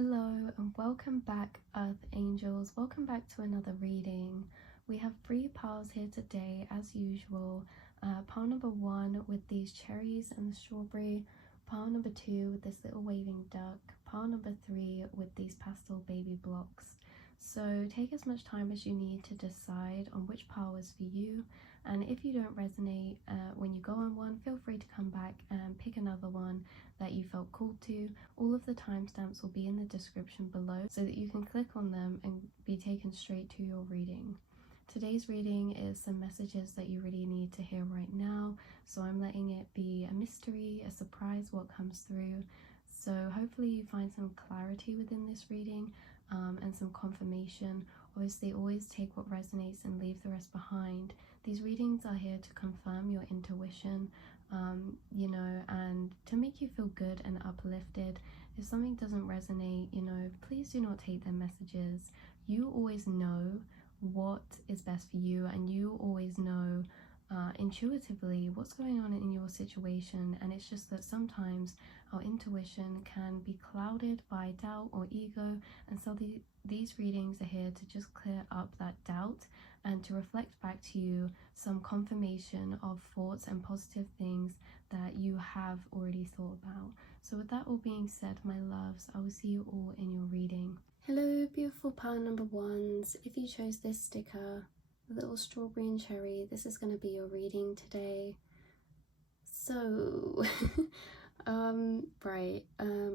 Hello and welcome back, Earth Angels. Welcome back to another reading. We have 3 piles here today as usual. Pile number 1 with these cherries and the strawberry. Pile number 2 with this little waving duck. Pile number 3 with these pastel baby blocks. So take as much time as you need to decide on which pile is for you, and if you don't resonate when you go on one, feel free to come back and pick another one that you felt called to. All of the timestamps will be in the description below so that you can click on them and be taken straight to your reading. Today's reading is some messages that you really need to hear right now, so I'm letting it be a mystery, a surprise what comes through. So hopefully you find some clarity within this reading and some confirmation. Obviously always take what resonates and leave the rest behind. These readings are here to confirm your intuition, and to make you feel good and uplifted. If something doesn't resonate, please do not take their messages. You always know what is best for you, and you always know intuitively what's going on in your situation, and it's just that sometimes our intuition can be clouded by doubt or ego, and so these readings are here to just clear up that doubt and to reflect back to you some confirmation of thoughts and positive things that you have already thought about. So with that all being said, my loves, I will see you all in your reading. Hello beautiful pile number 1s. If you chose this sticker, little strawberry and cherry, this is going to be your reading today. So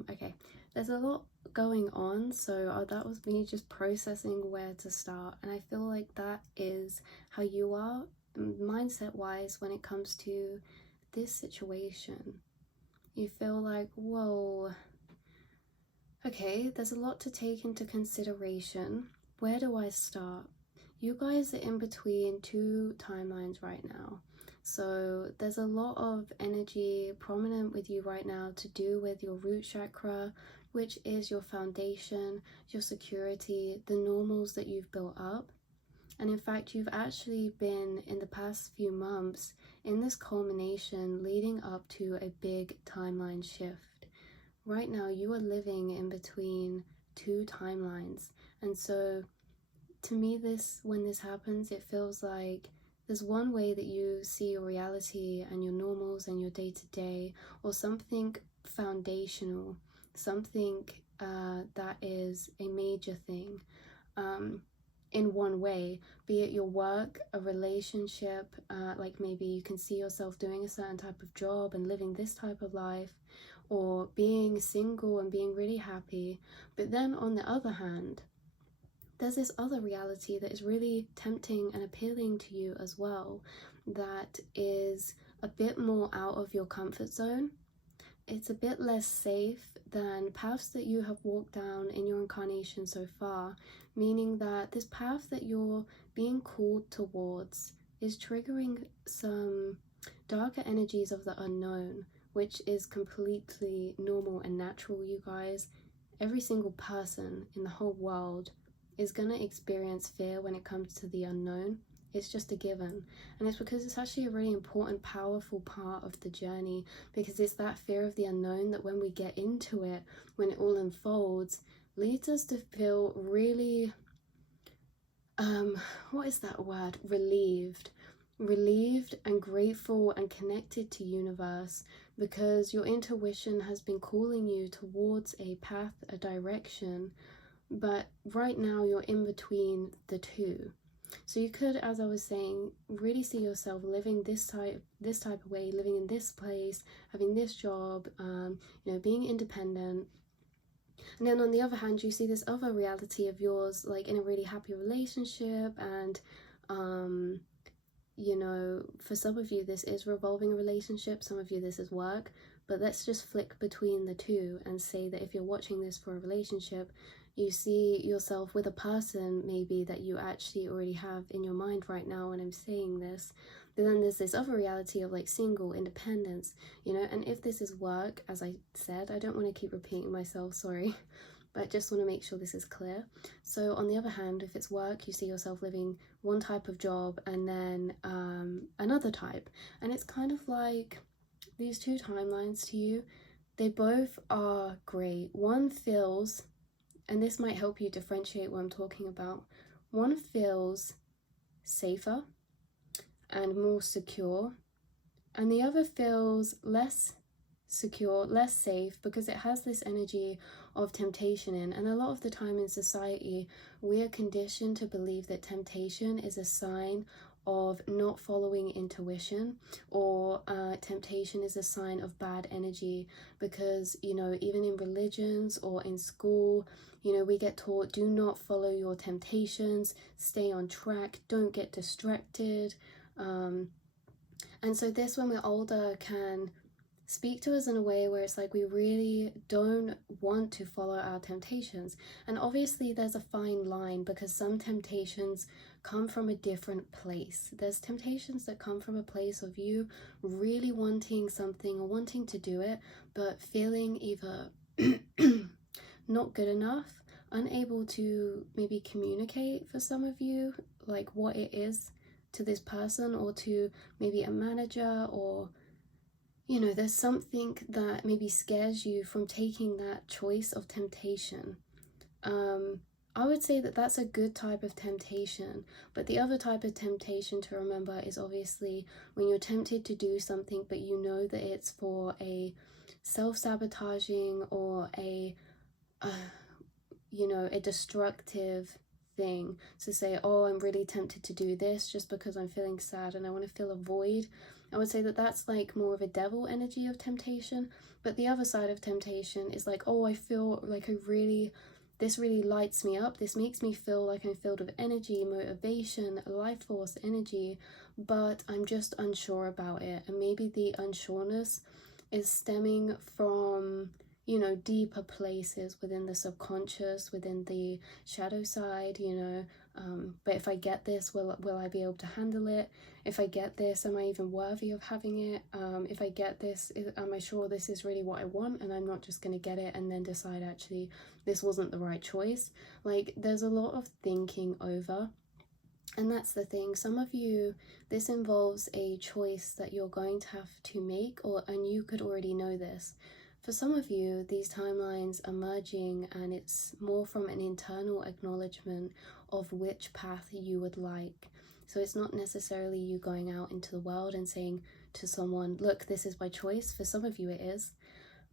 okay, there's a lot going on, so that was me just processing where to start, and I feel like that is how you are mindset wise when it comes to this situation. You feel like, whoa, okay, there's a lot to take into consideration. Where do I start? You guys are in between 2 timelines right now. So there's a lot of energy prominent with you right now to do with your root chakra, which is your foundation, your security, the normals that you've built up. And in fact, you've actually been, in the past few months, in this culmination leading up to a big timeline shift. Right now, you are living in between 2 timelines. And so to me, when this happens, it feels like there's one way that you see your reality and your normals and your day-to-day, or something foundational, something that is a major thing in one way, be it your work, a relationship, like maybe you can see yourself doing a certain type of job and living this type of life, or being single and being really happy. But then on the other hand, there's this other reality that is really tempting and appealing to you as well, that is a bit more out of your comfort zone. It's a bit less safe than paths that you have walked down in your incarnation so far, meaning that this path that you're being called towards is triggering some darker energies of the unknown, which is completely normal and natural, you guys. Every single person in the whole world is going to experience fear when it comes to the unknown. It's just a given, and it's because it's actually a really important, powerful part of the journey, because it's that fear of the unknown that when we get into it, when it all unfolds, leads us to feel really what is that word, relieved and grateful and connected to universe, because your intuition has been calling you towards a path, a direction. But right now you're in between the 2. So you could, as I was saying, really see yourself living this type of way, living in this place, having this job, being independent. And then on the other hand, you see this other reality of yours, like in a really happy relationship, and for some of you this is revolving a relationship, some of you this is work. But let's just flick between the 2 and say that if you're watching this for a relationship, you see yourself with a person maybe that you actually already have in your mind right now when I'm saying this. But then there's this other reality of like single, independence, and if this is work, as I said, I don't want to keep repeating myself, sorry, but I just want to make sure this is clear. So on the other hand, if it's work, you see yourself living one type of job and then another type, and it's kind of like these 2 timelines to you, they both are great. One feels and this might help you differentiate what I'm talking about. One feels safer and more secure, and the other feels less secure, less safe, because it has this energy of temptation in. And a lot of the time in society, we are conditioned to believe that temptation is a sign of not following intuition, or temptation is a sign of bad energy, because, you know, even in religions or in school, you know, we get taught, do not follow your temptations, stay on track, don't get distracted. And so this, when we're older, can speak to us in a way where it's like we really don't want to follow our temptations. And obviously there's a fine line, because some temptations come from a different place. There's temptations that come from a place of you really wanting something or wanting to do it, but feeling either not good enough, unable to maybe communicate, for some of you, like what it is to this person, or to maybe a manager, or, you know, there's something that maybe scares you from taking that choice of temptation. I would say that that's a good type of temptation, but the other type of temptation to remember is obviously when you're tempted to do something, but you know that it's for a self-sabotaging or a, you know, a destructive thing. So say, oh, I'm really tempted to do this just because I'm feeling sad and I want to fill a void. I would say that that's like more of a devil energy of temptation. But the other side of temptation is like, oh, I feel like this really lights me up. This makes me feel like I'm filled with energy, motivation, life force, energy, but I'm just unsure about it. And maybe the unsureness is stemming from, you know, deeper places within the subconscious, within the shadow side, you know. But if I get this, will I be able to handle it? If I get this, am I even worthy of having it? If I get this, am I sure this is really what I want, and I'm not just going to get it and then decide actually this wasn't the right choice? Like, there's a lot of thinking over. And that's the thing, some of you, this involves a choice that you're going to have to make, and you could already know this. For some of you, these timelines are merging, and it's more from an internal acknowledgement of which path you would like. So it's not necessarily you going out into the world and saying to someone, look, this is my choice. For some of you it is.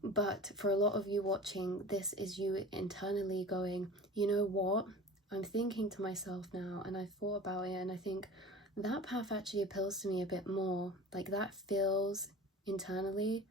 But for a lot of you watching, this is you internally going, you know what? I'm thinking to myself now, and I've thought about it, and I think that path actually appeals to me a bit more. Like, that feels internally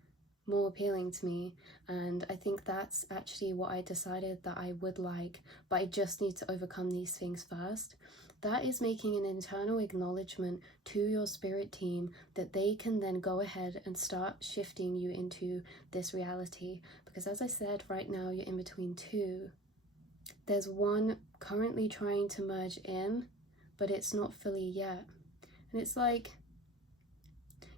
more appealing to me, and I think that's actually what I decided that I would like, but I just need to overcome these things first. That is making an internal acknowledgement to your spirit team that they can then go ahead and start shifting you into this reality. Because as I said, right now you're in between two. There's one currently trying to merge in, but it's not fully yet. And it's like,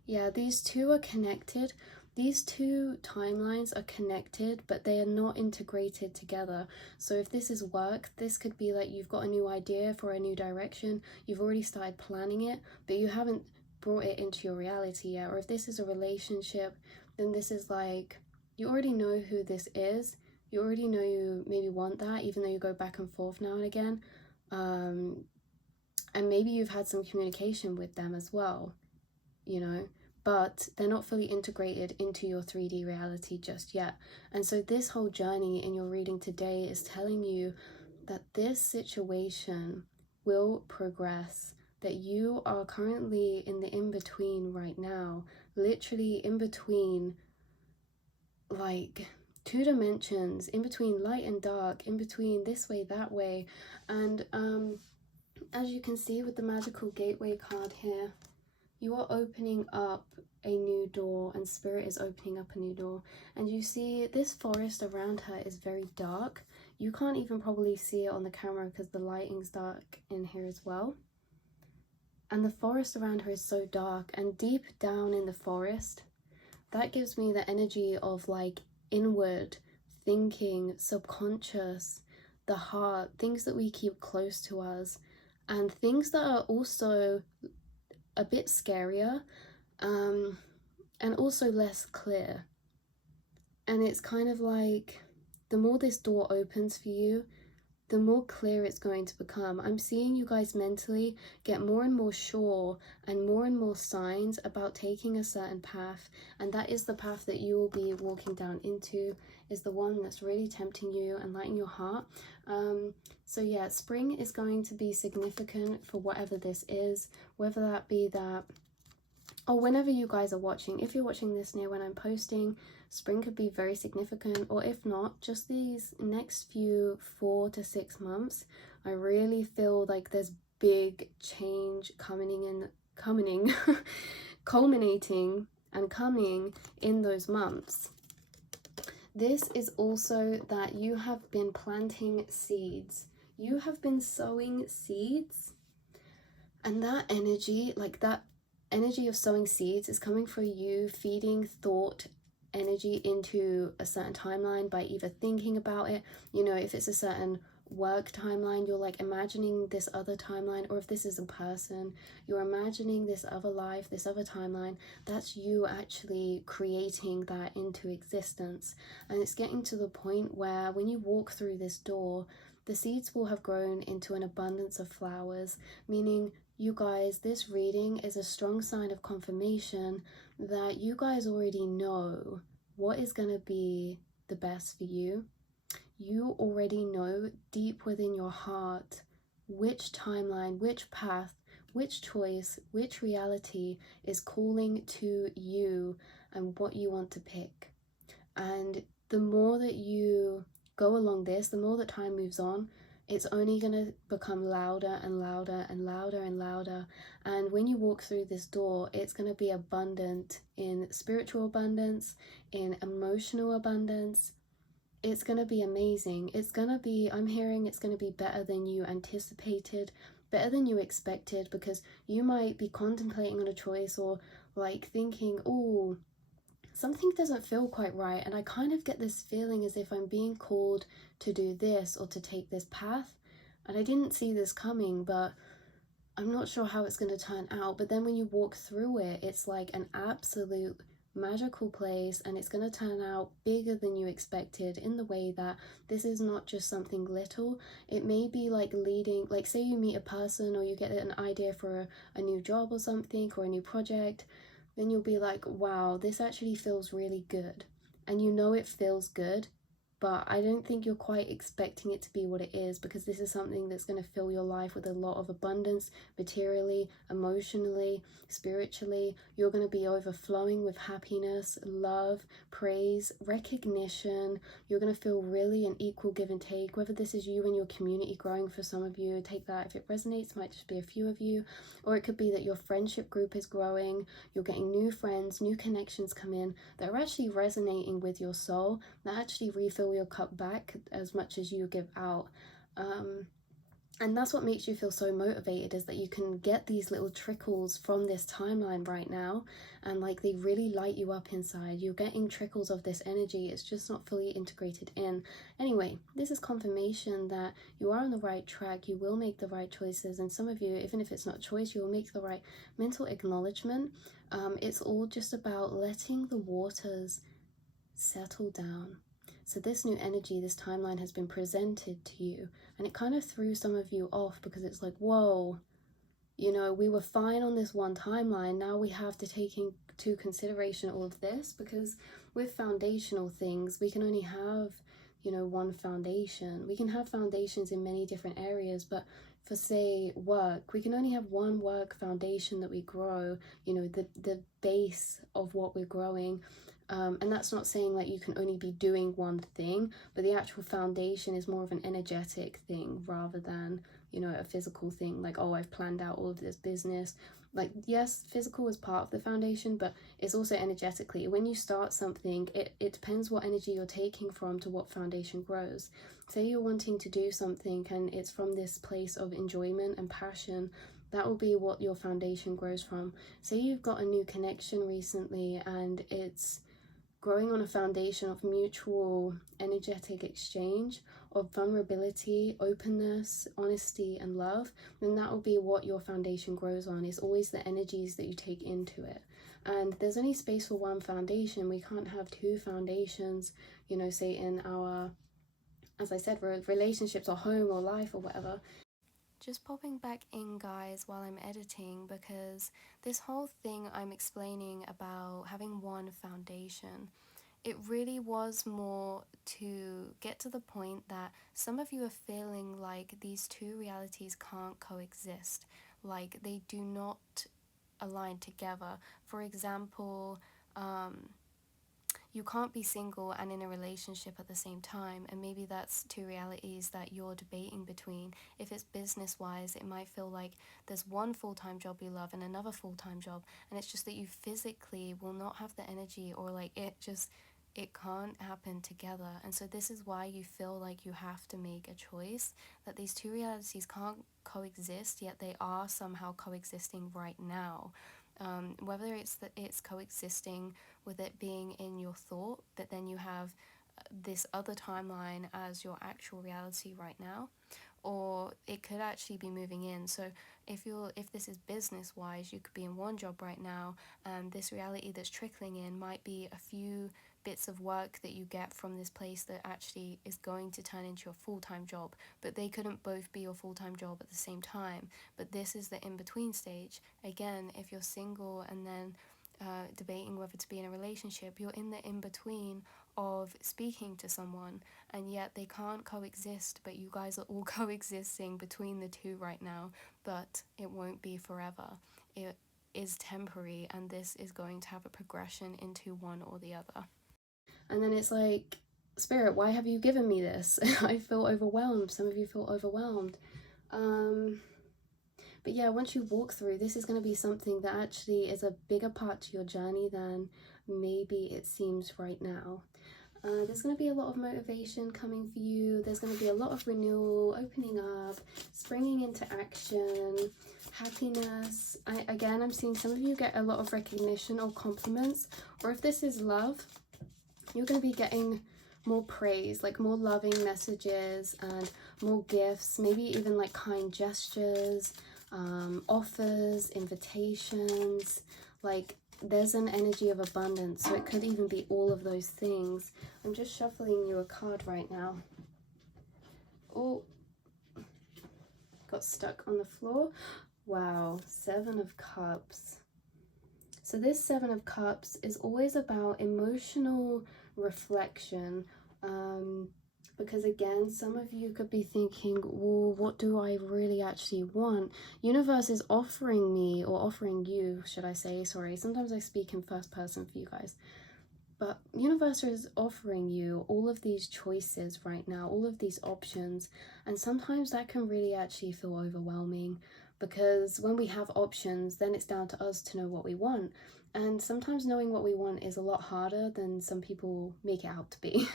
yeah, these two are connected. These two timelines are connected, but they are not integrated together. So if this is work, this could be like you've got a new idea for a new direction, you've already started planning it, but you haven't brought it into your reality yet. Or if this is a relationship, then this is like, you already know who this is, you already know you maybe want that, even though you go back and forth now and again. And maybe you've had some communication with them as well, you know, but they're not fully integrated into your 3D reality just yet. And so this whole journey in your reading today is telling you that this situation will progress, that you are currently in the in-between right now, literally in between, like, two dimensions, in between light and dark, in between this way, that way. And as you can see with the magical gateway card here, you are opening up a new door, and spirit is opening up a new door. And you see this forest around her is very dark. You can't even probably see it on the camera because the lighting's dark in here as well. And the forest around her is so dark, and deep down in the forest, that gives me the energy of like inward thinking, subconscious, the heart, things that we keep close to us, and things that are also a bit scarier, and also less clear. And it's kind of like the more this door opens for you, the more clear it's going to become. I'm seeing you guys mentally get more and more sure and more signs about taking a certain path, and that is the path that you will be walking down into, is the one that's really tempting you and lighting your heart. So yeah, spring is going to be significant for whatever this is, whether that be that, or whenever you guys are watching. If you're watching this near when I'm posting, spring could be very significant, or if not, just these next few 4 to 6 months, I really feel like there's big change culminating and coming in those months. This is also that you have been planting seeds. You have been sowing seeds, and that energy, like that energy of sowing seeds, is coming for you, feeding thought energy into a certain timeline by either thinking about it, you know, if it's a certain work timeline, you're like imagining this other timeline, or if this is a person, you're imagining this other life, this other timeline. That's you actually creating that into existence. And it's getting to the point where when you walk through this door, the seeds will have grown into an abundance of flowers, meaning you guys, this reading is a strong sign of confirmation that you guys already know what is going to be the best for you. You already know deep within your heart which timeline, which path, which choice, which reality is calling to you and what you want to pick. And the more that you go along this, the more that time moves on, it's only going to become louder and louder and louder and louder. And when you walk through this door, it's going to be abundant in spiritual abundance, in emotional abundance. It's going to be amazing. It's going to be, I'm hearing it's going to be better than you anticipated, better than you expected, because you might be contemplating on a choice, or like thinking, oh, something doesn't feel quite right, and I kind of get this feeling as if I'm being called to do this or to take this path, and I didn't see this coming, but I'm not sure how it's going to turn out. But then when you walk through it, it's like an absolute magical place, and it's going to turn out bigger than you expected, in the way that this is not just something little. It may be like leading, like say you meet a person, or you get an idea for a new job or something, or a new project, then you'll be like, wow, this actually feels really good. And you know it feels good, but I don't think you're quite expecting it to be what it is, because this is something that's going to fill your life with a lot of abundance, materially, emotionally, spiritually. You're going to be overflowing with happiness, love, praise, recognition. You're going to feel really an equal give and take, whether this is you and your community growing. For some of you, take that if it resonates. It might just be a few of you, or it could be that your friendship group is growing. You're getting new friends, new connections come in that are actually resonating with your soul, that actually refill your cup back as much as you give out. And that's what makes you feel so motivated, is that you can get these little trickles from this timeline right now, and like they really light you up inside. You're getting trickles of this energy, it's just not fully integrated in. Anyway, this is confirmation that you are on the right track. You will make the right choices, and some of you, even if it's not choice, you will make the right mental acknowledgement. It's all just about letting the waters settle down. So this new energy, this timeline has been presented to you, and it kind of threw some of you off, because it's like, whoa, you know, we were fine on this one timeline, now we have to take into consideration all of this, because with foundational things, we can only have, you know, one foundation. We can have foundations in many different areas, but for say work, we can only have one work foundation that we grow, you know, the base of what we're growing. And that's not saying like you can only be doing one thing, but the actual foundation is more of an energetic thing rather than, you know, a physical thing. Like, oh, I've planned out all of this business. Like, yes, physical is part of the foundation, but it's also energetically. When you start something, it depends what energy you're taking from to what foundation grows. Say you're wanting to do something and it's from this place of enjoyment and passion, that will be what your foundation grows from. Say you've got a new connection recently and it's growing on a foundation of mutual energetic exchange, of vulnerability, openness, honesty, and love, then that will be what your foundation grows on. It's always the energies that you take into it. And there's only space for one foundation. We can't have two foundations, you know, say in our as I said, relationships or home or life or whatever. Just popping back in, guys, while I'm editing, because this whole thing I'm explaining about having one foundation, it really was more to get to the point that some of you are feeling like these two realities can't coexist, like they do not align together. For example, you can't be single and in a relationship at the same time, and maybe that's two realities that you're debating between. If it's business wise, it might feel like there's one full-time job you love and another full-time job, and it's just that you physically will not have the energy, or like it can't happen together. And so this is why you feel like you have to make a choice, that these two realities can't coexist, yet they are somehow coexisting right now. Whether it's coexisting with it being in your thought, but then you have this other timeline as your actual reality right now, or it could actually be moving in. So if this is business wise, you could be in one job right now, and this reality that's trickling in might be a few bits of work that you get from this place that actually is going to turn into your full-time job, but they couldn't both be your full-time job at the same time. But this is the in-between stage. Again, if you're single and then debating whether to be in a relationship, you're in the in-between of speaking to someone, and yet they can't coexist, but you guys are all coexisting between the two right now. But it won't be forever. It is temporary, and this is going to have a progression into one or the other. And then it's like, Spirit, why have you given me this? I feel overwhelmed. Some of you feel overwhelmed. But yeah, once you walk through, this is going to be something that actually is a bigger part to your journey than maybe it seems right now. There's going to be a lot of motivation coming for you. There's going to be a lot of renewal, opening up, springing into action, happiness. I'm seeing some of you get a lot of recognition or compliments, or if this is love, you're going to be getting more praise, like more loving messages and more gifts, maybe even like kind gestures, offers, invitations. Like there's an energy of abundance, so it could even be all of those things. I'm just shuffling you a card right now. Oh, got stuck on the floor. Wow, Seven of Cups. So this Seven of Cups is always about emotional reflection, because again, some of you could be thinking, well, what do I really actually want? Universe is offering me, or offering you, should I say, sorry, sometimes I speak in first person for you guys, but universe is offering you all of these choices right now, all of these options, and sometimes that can really actually feel overwhelming, because when we have options, then it's down to us to know what we want. And sometimes knowing what we want is a lot harder than some people make it out to be.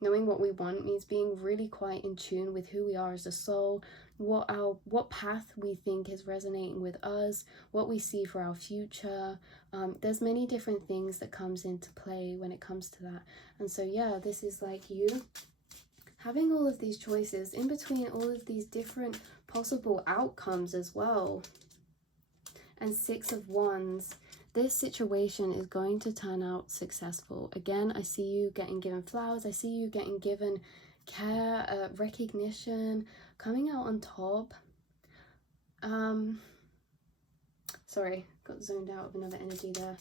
Knowing what we want means being really quite in tune with who we are as a soul, what path we think is resonating with us, what we see for our future. There's many different things that comes into play when it comes to that. And so yeah, this is like you having all of these choices in between all of these different possible outcomes as well. And Six of Wands. This situation is going to turn out successful. Again, I see you getting given flowers. I see you getting given care, recognition, coming out on top. Sorry, got zoned out of another energy there.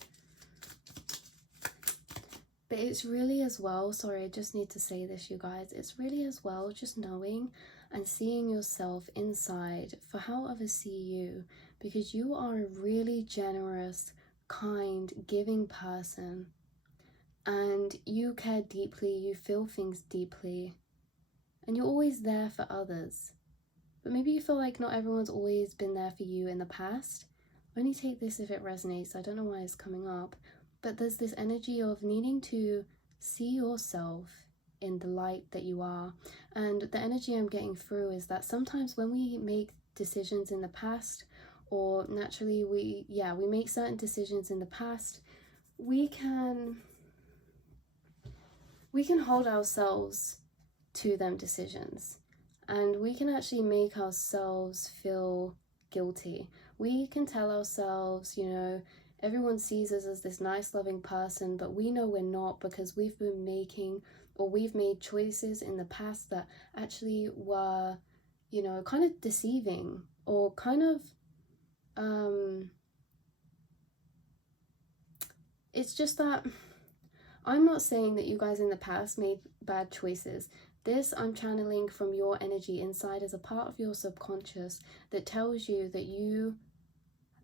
But it's really as well, sorry, I just need to say this, you guys. It's really as well just knowing and seeing yourself inside for how others see you, because you are a really generous, kind, giving person, and you care deeply, you feel things deeply, and you're always there for others. But maybe you feel like not everyone's always been there for you in the past. Only take this if it resonates. I don't know why it's coming up, but there's this energy of needing to see yourself in the light that you are. And the energy I'm getting through is that sometimes when we make decisions in the past, or naturally we make certain decisions in the past, we can hold ourselves to them decisions, and we can actually make ourselves feel guilty. We can tell ourselves, you know, everyone sees us as this nice loving person, but we know we're not, because we've been making or we've made choices in the past that actually were, you know, kind of deceiving, or kind of it's just that I'm not saying that you guys in the past made bad choices. This I'm channeling from your energy inside as a part of your subconscious that tells you that you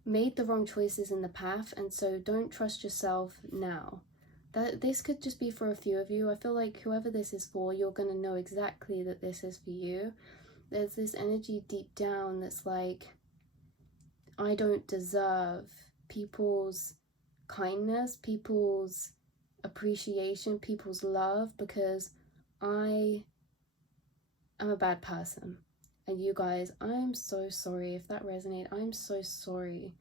made the wrong choices in the past, and so don't trust yourself now. That this could just be for a few of you. I feel like whoever this is for, you're going to know exactly that this is for you. There's this energy deep down that's like, I don't deserve people's kindness, people's appreciation, people's love, because I am a bad person. And you guys, I'm so sorry if that resonates. I'm so sorry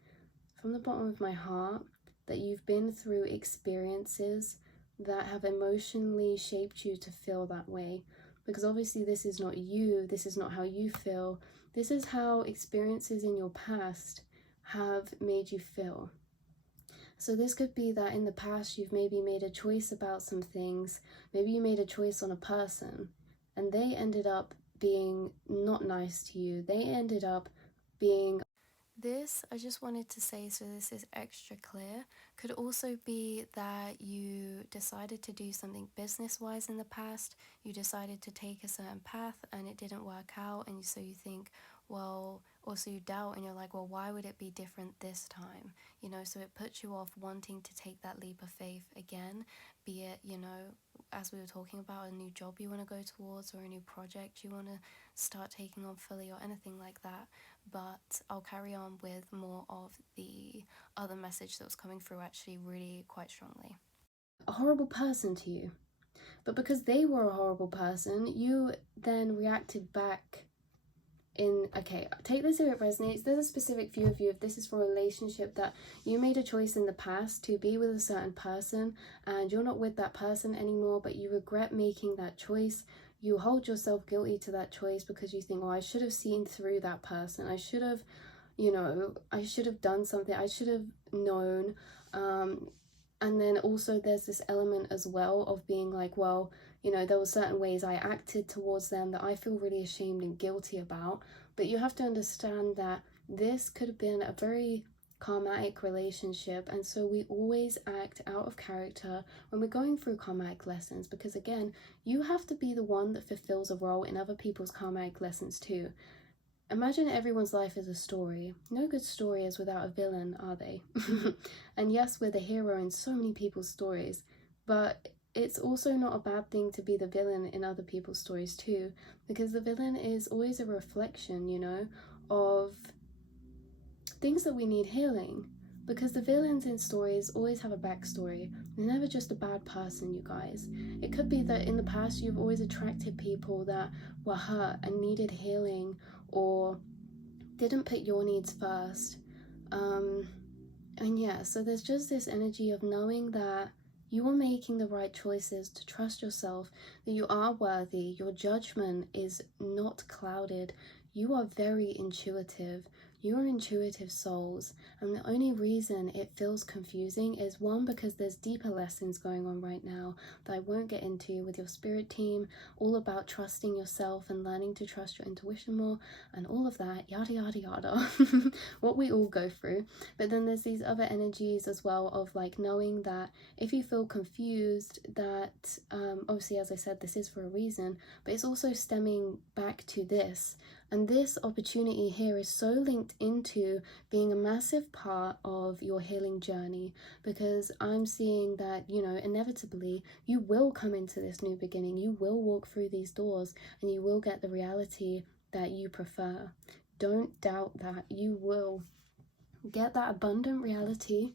from the bottom of my heart that you've been through experiences that have emotionally shaped you to feel that way. Because obviously this is not you, this is not how you feel. This is how experiences in your past have made you feel. So this could be that in the past you've maybe made a choice about some things. Maybe you made a choice on a person and they ended up being not nice to you. They ended up being... This, I just wanted to say, so this is extra clear, could also be that you decided to do something business-wise in the past. You decided to take a certain path and it didn't work out, and so you think, well, also you doubt and you're like, well, why would it be different this time? You know, so it puts you off wanting to take that leap of faith again, be it, you know, as we were talking about, a new job you want to go towards or a new project you want to start taking on fully or anything like that. But I'll carry on with more of the other message that was coming through actually really quite strongly. A horrible person to you. But because they were a horrible person, you then reacted back in, okay, take this if it resonates. There's a specific view of you. If this is for a relationship that you made a choice in the past to be with a certain person and you're not with that person anymore, but you regret making that choice, you hold yourself guilty to that choice because you think, oh, I should have seen through that person. I should have, you know, I should have done something. I should have known. And then also there's this element as well of being like, well, you know, there were certain ways I acted towards them that I feel really ashamed and guilty about. But you have to understand that this could have been a very karmatic relationship, and so we always act out of character when we're going through karmatic lessons, because again, you have to be the one that fulfills a role in other people's karmatic lessons too. Imagine everyone's life is a story. No good story is without a villain, are they? And yes, we're the hero in so many people's stories, but it's also not a bad thing to be the villain in other people's stories too, because the villain is always a reflection, you know, of things that we need healing. Because the villains in stories always have a backstory. They're never just a bad person, you guys. It could be that in the past you've always attracted people that were hurt and needed healing, or didn't put your needs first. And yeah, so there's just this energy of knowing that you are making the right choices, to trust yourself, that you are worthy, your judgment is not clouded, you are very intuitive, you are intuitive souls, and the only reason it feels confusing is one, because there's deeper lessons going on right now that I won't get into with your spirit team, all about trusting yourself and learning to trust your intuition more, and all of that, yada yada yada, what we all go through. But then there's these other energies as well of like knowing that if you feel confused, that obviously, as I said, this is for a reason, but it's also stemming back to this. And this opportunity here is so linked into being a massive part of your healing journey, because I'm seeing that, you know, inevitably you will come into this new beginning, you will walk through these doors and you will get the reality that you prefer. Don't doubt that you will get that abundant reality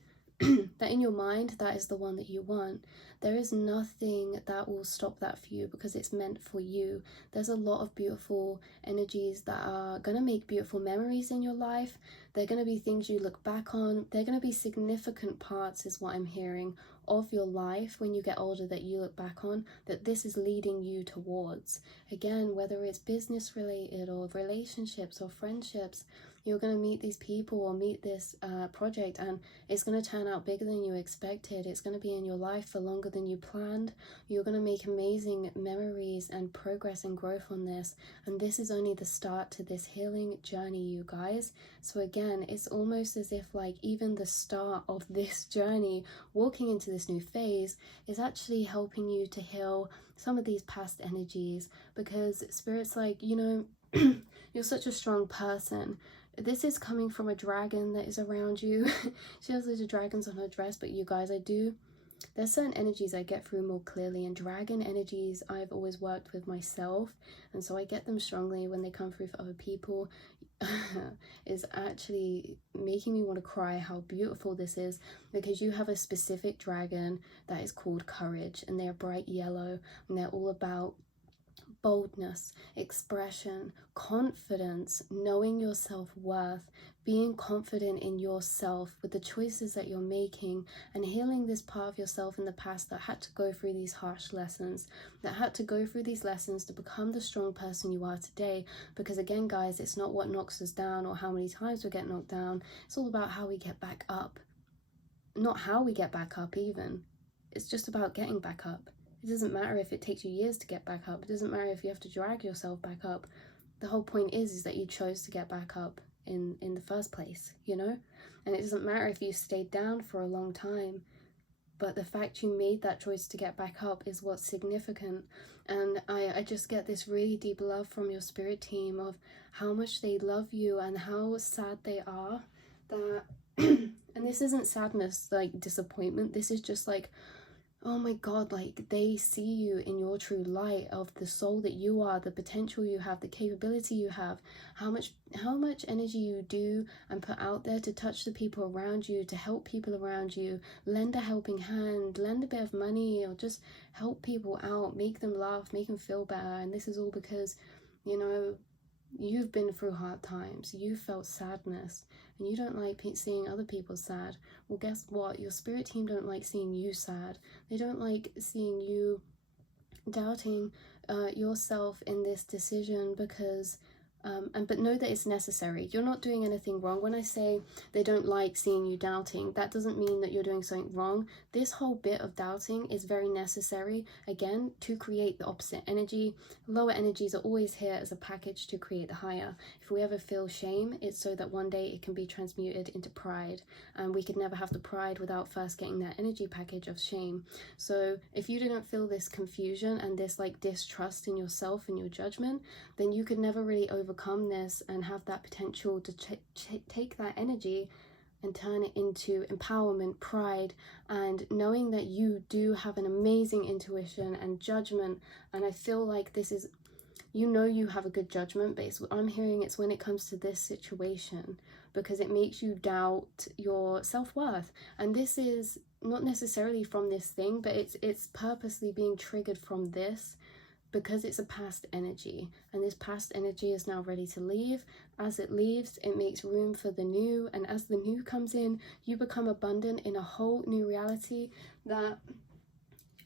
that in your mind, that is the one that you want. There is nothing that will stop that for you, because it's meant for you. There's a lot of beautiful energies that are going to make beautiful memories in your life. They're going to be things you look back on. They're going to be significant parts, is what I'm hearing, of your life when you get older, that you look back on, that this is leading you towards. Again, whether it's business related or relationships or friendships, you're going to meet these people or meet this project, and it's going to turn out bigger than you expected. It's going to be in your life for longer than you planned. You're going to make amazing memories and progress and growth on this. And this is only the start to this healing journey, you guys. So again, it's almost as if like even the start of this journey, walking into this new phase, is actually helping you to heal some of these past energies, because Spirit's like, you know, you're such a strong person. This is coming from a dragon that is around you. She has little dragons on her dress, but you guys, there's certain energies I get through more clearly, and dragon energies I've always worked with myself, and so I get them strongly when they come through for other people. Is actually making me want to cry how beautiful this is, because you have a specific dragon that is called courage, and they are bright yellow, and they're all about boldness, expression, confidence, knowing your self-worth, being confident in yourself with the choices that you're making, and healing this part of yourself in the past that had to go through these harsh lessons, that had to go through these lessons to become the strong person you are today. Because again, guys, it's not what knocks us down or how many times we get knocked down. It's all about how we get back up. Not how we get back up even. It's just about getting back up. It doesn't matter if it takes you years to get back up. It doesn't matter if you have to drag yourself back up. The whole point is that you chose to get back up in the first place, you know? And it doesn't matter if you stayed down for a long time, but the fact you made that choice to get back up is what's significant. And I just get this really deep love from your spirit team of how much they love you and how sad they are that and this isn't sadness like disappointment, this is just like, oh my God, like they see you in your true light of the soul that you are, the potential you have, the capability you have, how much energy you do and put out there to touch the people around you, to help people around you, lend a helping hand, lend a bit of money, or just help people out, make them laugh, make them feel better. And this is all because, you know, you've been through hard times, you felt sadness, and you don't like seeing other people sad. Well, guess what? Your spirit team don't like seeing you sad. They don't like seeing you doubting yourself in this decision, because but know that it's necessary. You're not doing anything wrong. When I say they don't like seeing you doubting, that doesn't mean that you're doing something wrong. This whole bit of doubting is very necessary, again, to create the opposite energy. Lower energies are always here as a package to create the higher. If we ever feel shame, it's so that one day it can be transmuted into pride, and we could never have the pride without first getting that energy package of shame. So if you didn't feel this confusion and this like distrust in yourself and your judgment, then you could never really overcome this and have that potential to take that energy and turn it into empowerment, pride, and knowing that you do have an amazing intuition and judgment. And I feel like this is, you know, you have a good judgment, but I'm hearing it's when it comes to this situation, because it makes you doubt your self-worth. And this is not necessarily from this thing, but it's purposely being triggered from this, because it's a past energy, and this past energy is now ready to leave. As it leaves, it makes room for the new, and as the new comes in, you become abundant in a whole new reality that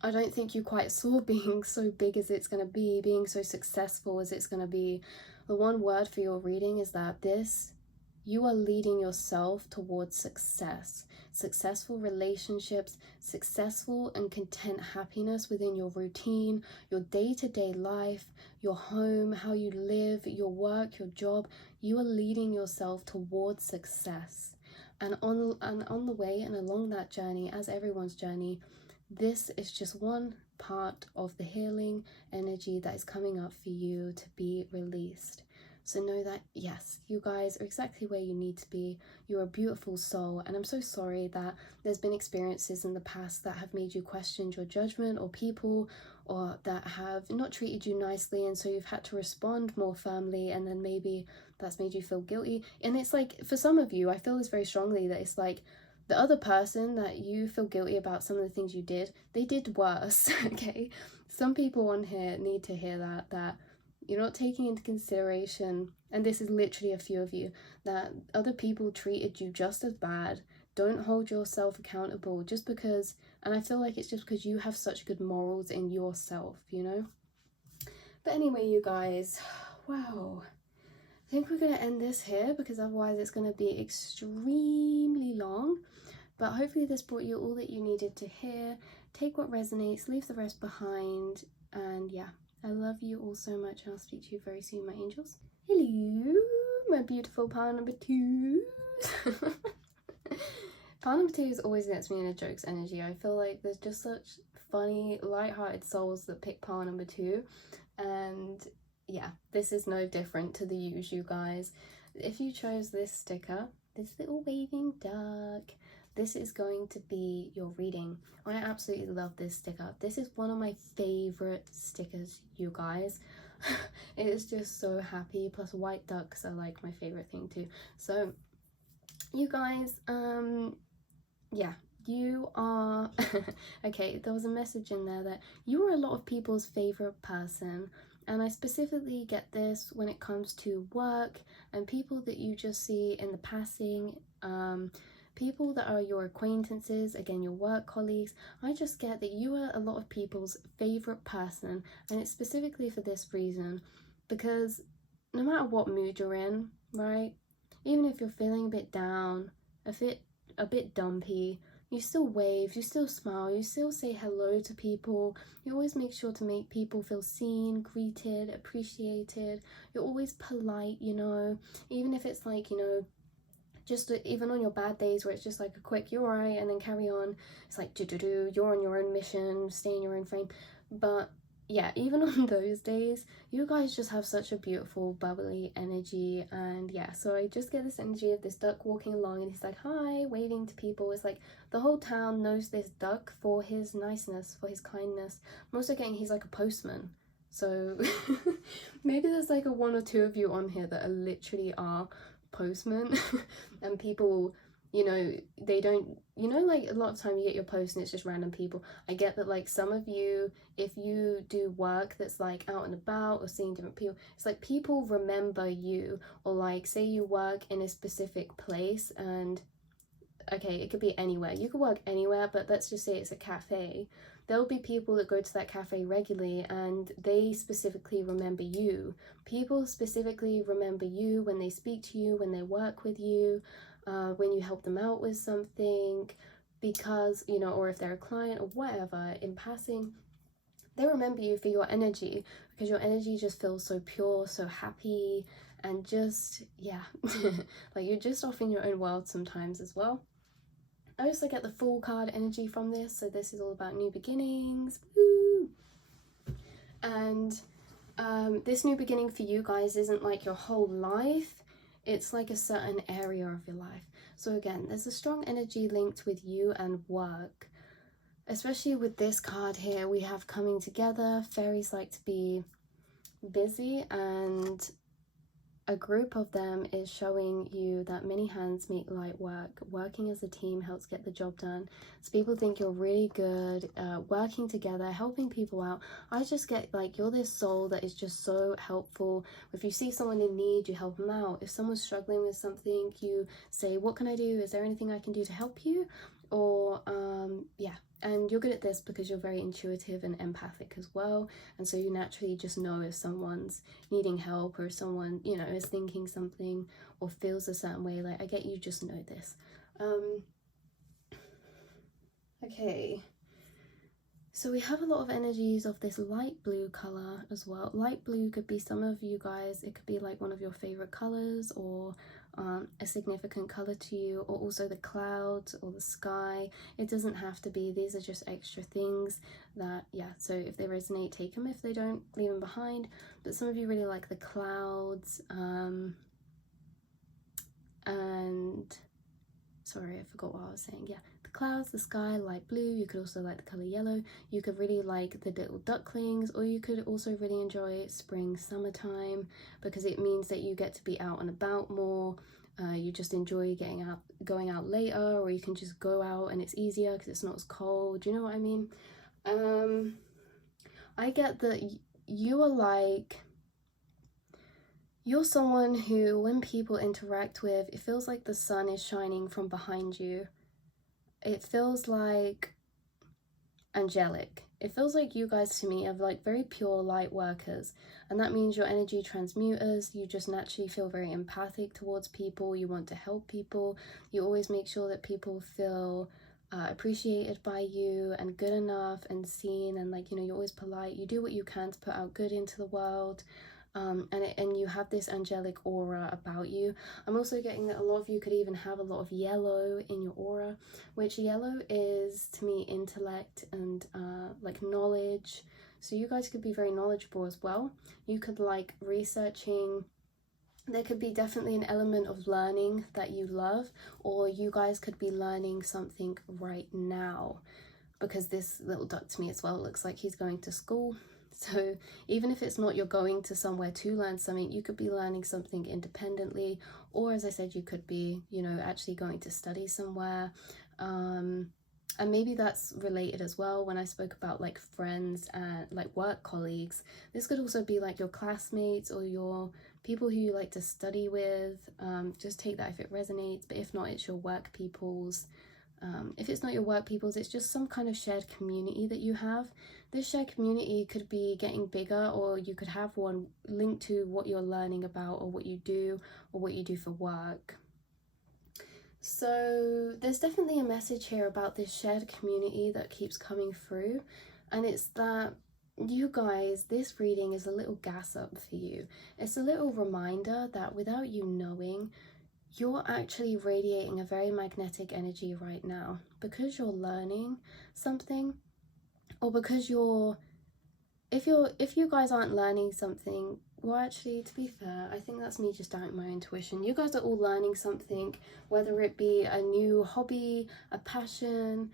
I don't think you quite saw being so big as it's going to be, being so successful as it's going to be. The one word for your reading is that you are leading yourself towards success, successful relationships, successful and content happiness within your routine, your day-to-day life, your home, how you live, your work, your job. You are leading yourself towards success. And on the way and along that journey, as everyone's journey, this is just one part of the healing energy that is coming up for you to be released. So know that, yes, you guys are exactly where you need to be. You're a beautiful soul, and I'm so sorry that there's been experiences in the past that have made you question your judgment, or people, or that have not treated you nicely, and so you've had to respond more firmly, and then maybe that's made you feel guilty. And it's like, for some of you, I feel this very strongly, that it's like the other person that you feel guilty about some of the things you did, they did worse, okay? Some people on here need to hear that you're not taking into consideration, and this is literally a few of you, that other people treated you just as bad. Don't hold yourself accountable just because, and I feel like it's just because you have such good morals in yourself, you know? But anyway, you guys, wow. I think we're going to end this here, because otherwise it's going to be extremely long. But hopefully this brought you all that you needed to hear. take what resonates, leave the rest behind. And yeah, I love you all so much, and I'll speak to you very soon, my angels. Hello, my beautiful pile number 2. Pile number 2 always gets me in a jokes energy. I feel like there's just such funny, light-hearted souls that pick pile number 2, and yeah, this is no different to the usual, guys. If you chose this sticker, this little waving duck, this is going to be your reading. I absolutely love this sticker. This is one of my favorite stickers, you guys. It is just so happy, plus white ducks are like my favorite thing too. So you guys, yeah, you are okay, there was a message in there that you are a lot of people's favorite person, and I specifically get this when it comes to work and people that you just see in the passing, people that are your acquaintances, again your work colleagues. I just get that you are a lot of people's favorite person, and it's specifically for this reason, because no matter what mood you're in, right, even if you're feeling a bit down, a bit dumpy, you still wave, you still smile, you still say hello to people. You always make sure to make people feel seen, greeted, appreciated. You're always polite, you know, even if it's like, you know, just even on your bad days where it's just like a quick "you're alright" and then carry on. It's like you're on your own mission, stay in your own frame. But yeah, even on those days, you guys just have such a beautiful bubbly energy. And yeah, so I just get this energy of this duck walking along, and he's like hi, waving to people. It's like the whole town knows this duck for his niceness, for his kindness. I'm also getting he's like a postman, so maybe there's like a 1 or 2 of you on here that are literally are postmen. And people, you know, they don't, you know, like a lot of time you get your post and it's just random people. I get that like some of you, if you do work that's like out and about or seeing different people, it's like people remember you. Or like say you work in a specific place, and okay, it could be anywhere, you could work anywhere, but let's just say it's a cafe. There'll be people that go to that cafe regularly and they specifically remember you. People specifically remember you when they speak to you, when they work with you, when you help them out with something, because, you know, or if they're a client or whatever, in passing, they remember you for your energy, because your energy just feels so pure, so happy, and just, yeah, like you're just off in your own world sometimes as well. I also get the Fool card energy from this, so this is all about new beginnings. Woo! And this new beginning for you guys isn't like your whole life, it's like a certain area of your life. So again, there's a strong energy linked with you and work, especially with this card here. We have coming together. Fairies like to be busy, and a group of them is showing you that many hands make light work. Working as a team helps get the job done. So people think you're really good, working together, helping people out. I just get like you're this soul that is just so helpful. If you see someone in need, you help them out. If someone's struggling with something, you say, what can I do? Is there anything I can do to help you? Or yeah, and you're good at this because you're very intuitive and empathic as well, and so you naturally just know if someone's needing help, or if someone, you know, is thinking something or feels a certain way. Like I get you just know this. Okay, so we have a lot of energies of this light blue color as well. Light blue could be some of you guys, it could be like one of your favorite colors, or a significant color to you, or also the clouds or the sky. It doesn't have to be, these are just extra things that, yeah, so if they resonate, take them. If they don't, leave them behind. But some of you really like the clouds, and sorry, I forgot what I was saying. Yeah, the clouds, the sky, light blue. You could also like the color yellow. You could really like the little ducklings, or you could also really enjoy spring, summertime, because it means that you get to be out and about more. You just enjoy going out later, or you can just go out and it's easier because it's not as cold. You know what I mean? I get that you are like, you're someone who, when people interact with, it feels like the sun is shining from behind you. It feels like angelic. It feels like you guys to me are like very pure light workers, and that means your energy transmuters. You just naturally feel very empathic towards people. You want to help people. You always make sure that people feel appreciated by you and good enough and seen, and like, you know, you're always polite, you do what you can to put out good into the world. And you have this angelic aura about you. I'm also getting that a lot of you could even have a lot of yellow in your aura, which yellow is to me intellect and like knowledge. So you guys could be very knowledgeable as well. You could like researching. There could be definitely an element of learning that you love, or you guys could be learning something right now, because this little duck to me as well looks like he's going to school. So even if it's not you're going to somewhere to learn something, you could be learning something independently, or as I said, you could be, you know, actually going to study somewhere. And maybe that's related as well when I spoke about like friends and like work colleagues. This could also be like your classmates or your people who you like to study with. Just take that if it resonates, but if not, it's your work peoples. If it's not your work peoples, it's just some kind of shared community that you have. This shared community could be getting bigger, or you could have one linked to what you're learning about or what you do for work. So there's definitely a message here about this shared community that keeps coming through, and it's that you guys, this reading is a little gas up for you. It's a little reminder that without you knowing, you're actually radiating a very magnetic energy right now, because you're learning something, or because if you guys aren't learning something, well, actually, to be fair, I think that's me just doubting my intuition. You guys are all learning something, whether it be a new hobby, a passion,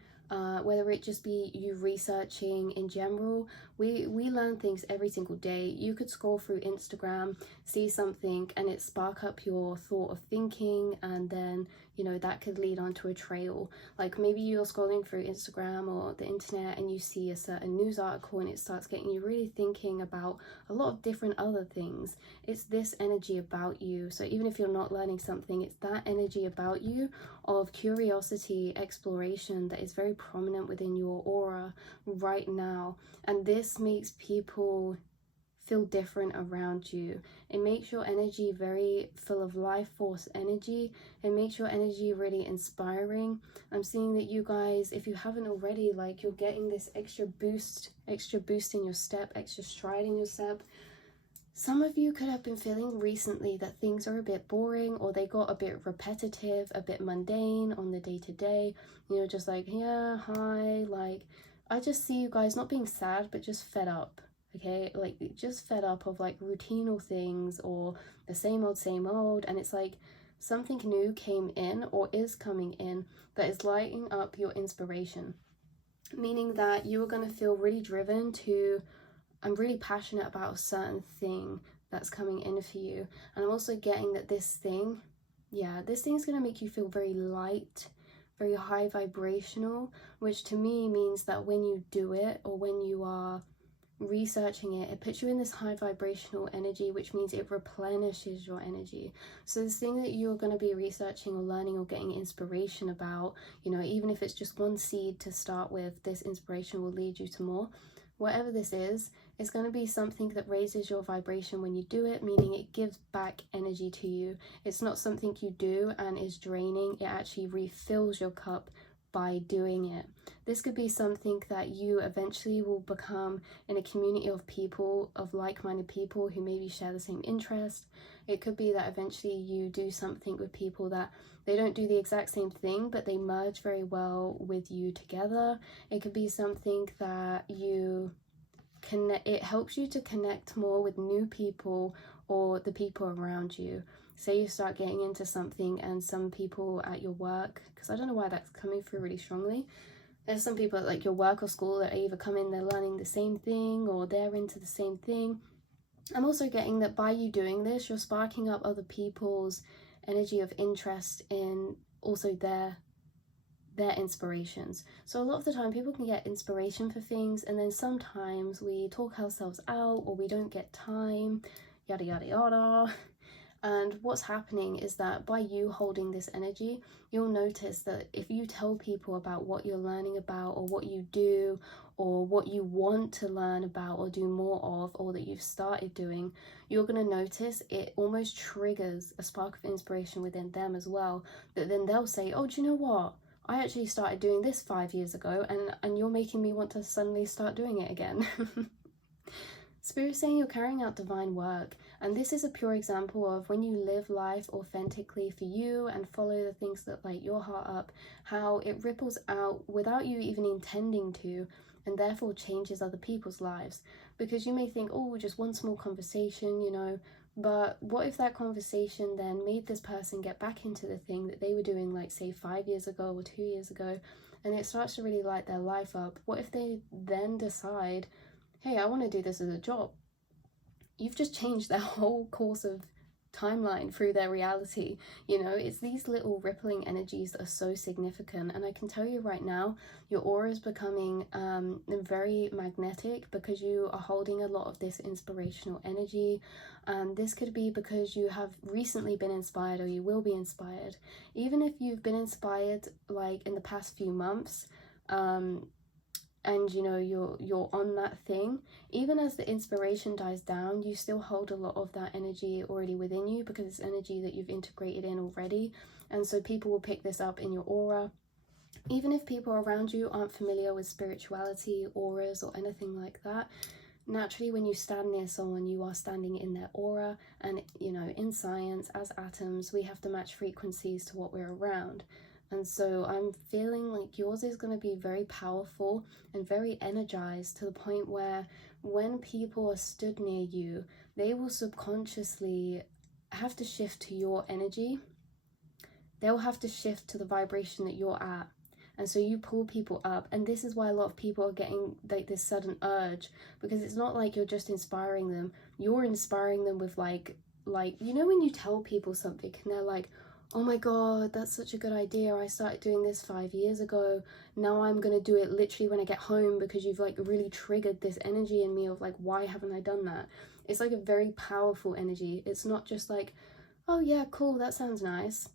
whether it just be you researching in general. We learn things every single day. You could scroll through Instagram, see something, and it spark up your thought of thinking, and then, you know, that could lead on to a trail. Like maybe you're scrolling through Instagram or the internet and you see a certain news article and it starts getting you really thinking about a lot of different other things. It's this energy about you. So even if you're not learning something, it's that energy about you of curiosity, exploration that is very prominent within your aura right now. And this makes people feel different around you. It makes your energy very full of life force energy. It makes your energy really inspiring. I'm seeing that you guys, if you haven't already, like, you're getting this extra boost in your step, extra stride in your step. Some of you could have been feeling recently that things are a bit boring, or they got a bit repetitive, a bit mundane on the day-to-day. You know, just like, yeah, hi, like, I just see you guys not being sad, but just fed up. Okay, like just fed up of like routinal things or the same old, and it's like something new came in or is coming in that is lighting up your inspiration, meaning that you are going to feel really driven to, I'm really passionate about a certain thing that's coming in for you. And I'm also getting that this thing is going to make you feel very light, very high vibrational, which to me means that when you do it, or when you are researching it, it puts you in this high vibrational energy, which means it replenishes your energy. So this thing that you're going to be researching or learning or getting inspiration about, you know, even if it's just one seed to start with, this inspiration will lead you to more. Whatever this is, it's going to be something that raises your vibration when you do it, meaning it gives back energy to you. It's not something you do and is draining. It actually refills your cup by doing it. This could be something that you eventually will become in a community of people, of like-minded people who maybe share the same interest. It could be that eventually you do something with people that they don't do the exact same thing, but they merge very well with you together. It could be something that you connect, it helps you to connect more with new people or the people around you. Say you start getting into something and some people at your work, because I don't know why that's coming through really strongly. There's some people at like your work or school that either come in, they're learning the same thing, or they're into the same thing. I'm also getting that by you doing this, you're sparking up other people's energy of interest in also their inspirations. So a lot of the time people can get inspiration for things, and then sometimes we talk ourselves out or we don't get time, yada yada yada. And what's happening is that by you holding this energy, you'll notice that if you tell people about what you're learning about, or what you do, or what you want to learn about or do more of, or that you've started doing, you're going to notice it almost triggers a spark of inspiration within them as well, that then they'll say, oh, do you know what? I actually started doing this 5 years ago, and you're making me want to suddenly start doing it again. Spirit's saying you're carrying out divine work, and this is a pure example of when you live life authentically for you and follow the things that light your heart up, how it ripples out without you even intending to, and therefore changes other people's lives. Because you may think, oh, just one small conversation, you know, but what if that conversation then made this person get back into the thing that they were doing, like say 5 years ago or 2 years ago, and it starts to really light their life up? What if they then decide, hey, I want to do this as a job? You've just changed their whole course of timeline through their reality. You know, it's these little rippling energies that are so significant. And I can tell you right now, your aura is becoming very magnetic because you are holding a lot of this inspirational energy. This could be because you have recently been inspired, or you will be inspired. Even if you've been inspired like in the past few months, and you know you're on that thing, even as the inspiration dies down, you still hold a lot of that energy already within you, because it's energy that you've integrated in already. And so people will pick this up in your aura. Even if people around you aren't familiar with spirituality, auras, or anything like that, naturally when you stand near someone, you are standing in their aura. And you know, in science, as atoms, we have to match frequencies to what we're around. And so I'm feeling like yours is going to be very powerful and very energized, to the point where when people are stood near you, they will subconsciously have to shift to your energy. They'll have to shift to the vibration that you're at. And so you pull people up. And this is why a lot of people are getting like this sudden urge, because it's not like you're just inspiring them. You're inspiring them with like, you know, when you tell people something and they're like, oh my god, that's such a good idea, I started doing this 5 years ago, now I'm gonna do it literally when I get home, because you've like really triggered this energy in me of like, why haven't I done that? It's like a very powerful energy. It's not just like, oh yeah, cool, that sounds nice,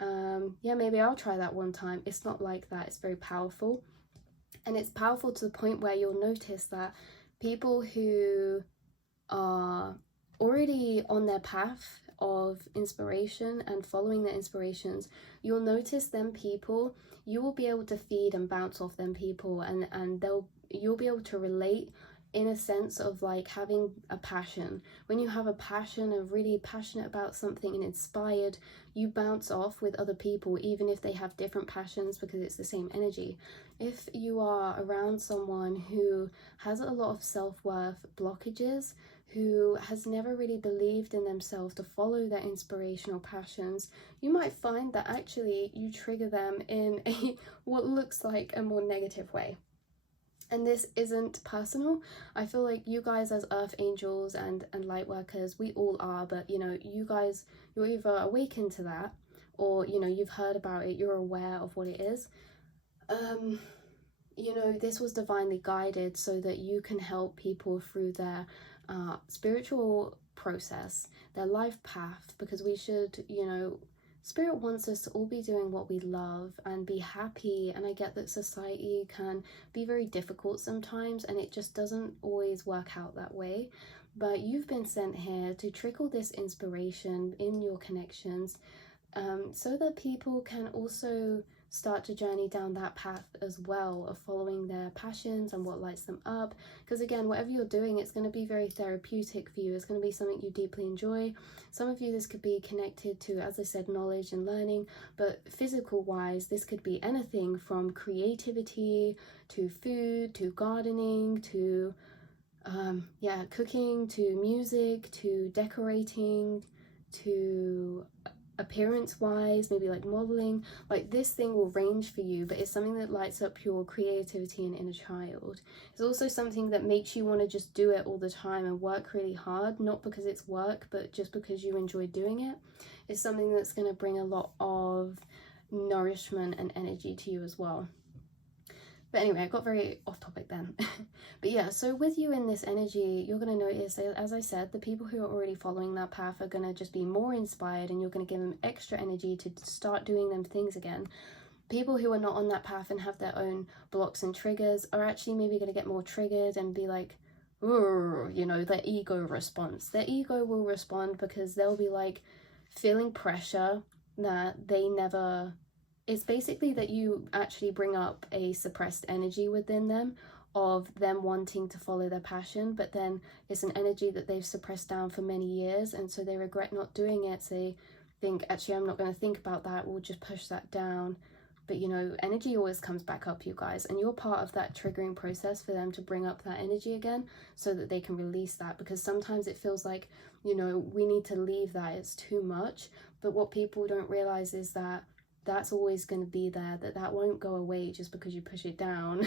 yeah, maybe I'll try that one time. It's not like that. It's very powerful. And it's powerful to the point where you'll notice that people who are already on their path of inspiration and following their inspirations, you'll notice them people, you will be able to feed and bounce off them people, and you'll be able to relate in a sense of like having a passion. When you have a passion and really passionate about something and inspired, you bounce off with other people, even if they have different passions, because it's the same energy. If you are around someone who has a lot of self-worth blockages, who has never really believed in themselves to follow their inspirational passions, you might find that actually you trigger them in a what looks like a more negative way. And this isn't personal. I feel like you guys as earth angels and light workers, we all are, but you know, you guys, you're either awakened to that, or you know, you've heard about it, you're aware of what it is. You know, this was divinely guided so that you can help people through their spiritual process, their life path, because we should, you know, Spirit wants us to all be doing what we love and be happy. And I get that society can be very difficult sometimes, and it just doesn't always work out that way. But you've been sent here to trickle this inspiration in your connections, so that people can also start to journey down that path as well of following their passions and what lights them up. Because again, whatever you're doing, it's going to be very therapeutic for you. It's going to be something you deeply enjoy. Some of you, this could be connected to, as I said, knowledge and learning, but physical wise, this could be anything from creativity to food to gardening to cooking to music to decorating to appearance wise, maybe like modeling. Like this thing will range for you, but it's something that lights up your creativity and inner child. It's also something that makes you want to just do it all the time and work really hard, not because it's work, but just because you enjoy doing it. It's something that's going to bring a lot of nourishment and energy to you as well. But anyway, I got very off topic then. But yeah, so with you in this energy, you're going to notice, as I said, the people who are already following that path are going to just be more inspired, and you're going to give them extra energy to start doing them things again. People who are not on that path and have their own blocks and triggers are actually maybe going to get more triggered and be like, you know, their ego response. Their ego will respond because they'll be like feeling pressure that they never it's basically that you actually bring up a suppressed energy within them of them wanting to follow their passion, but then it's an energy that they've suppressed down for many years, and so they regret not doing it. So they think, actually, I'm not going to think about that, we'll just push that down. But you know, energy always comes back up, you guys, and you're part of that triggering process for them to bring up that energy again so that they can release that, because sometimes it feels like, you know, we need to leave that, it's too much. But what people don't realize is that that's always going to be there, that won't go away just because you push it down.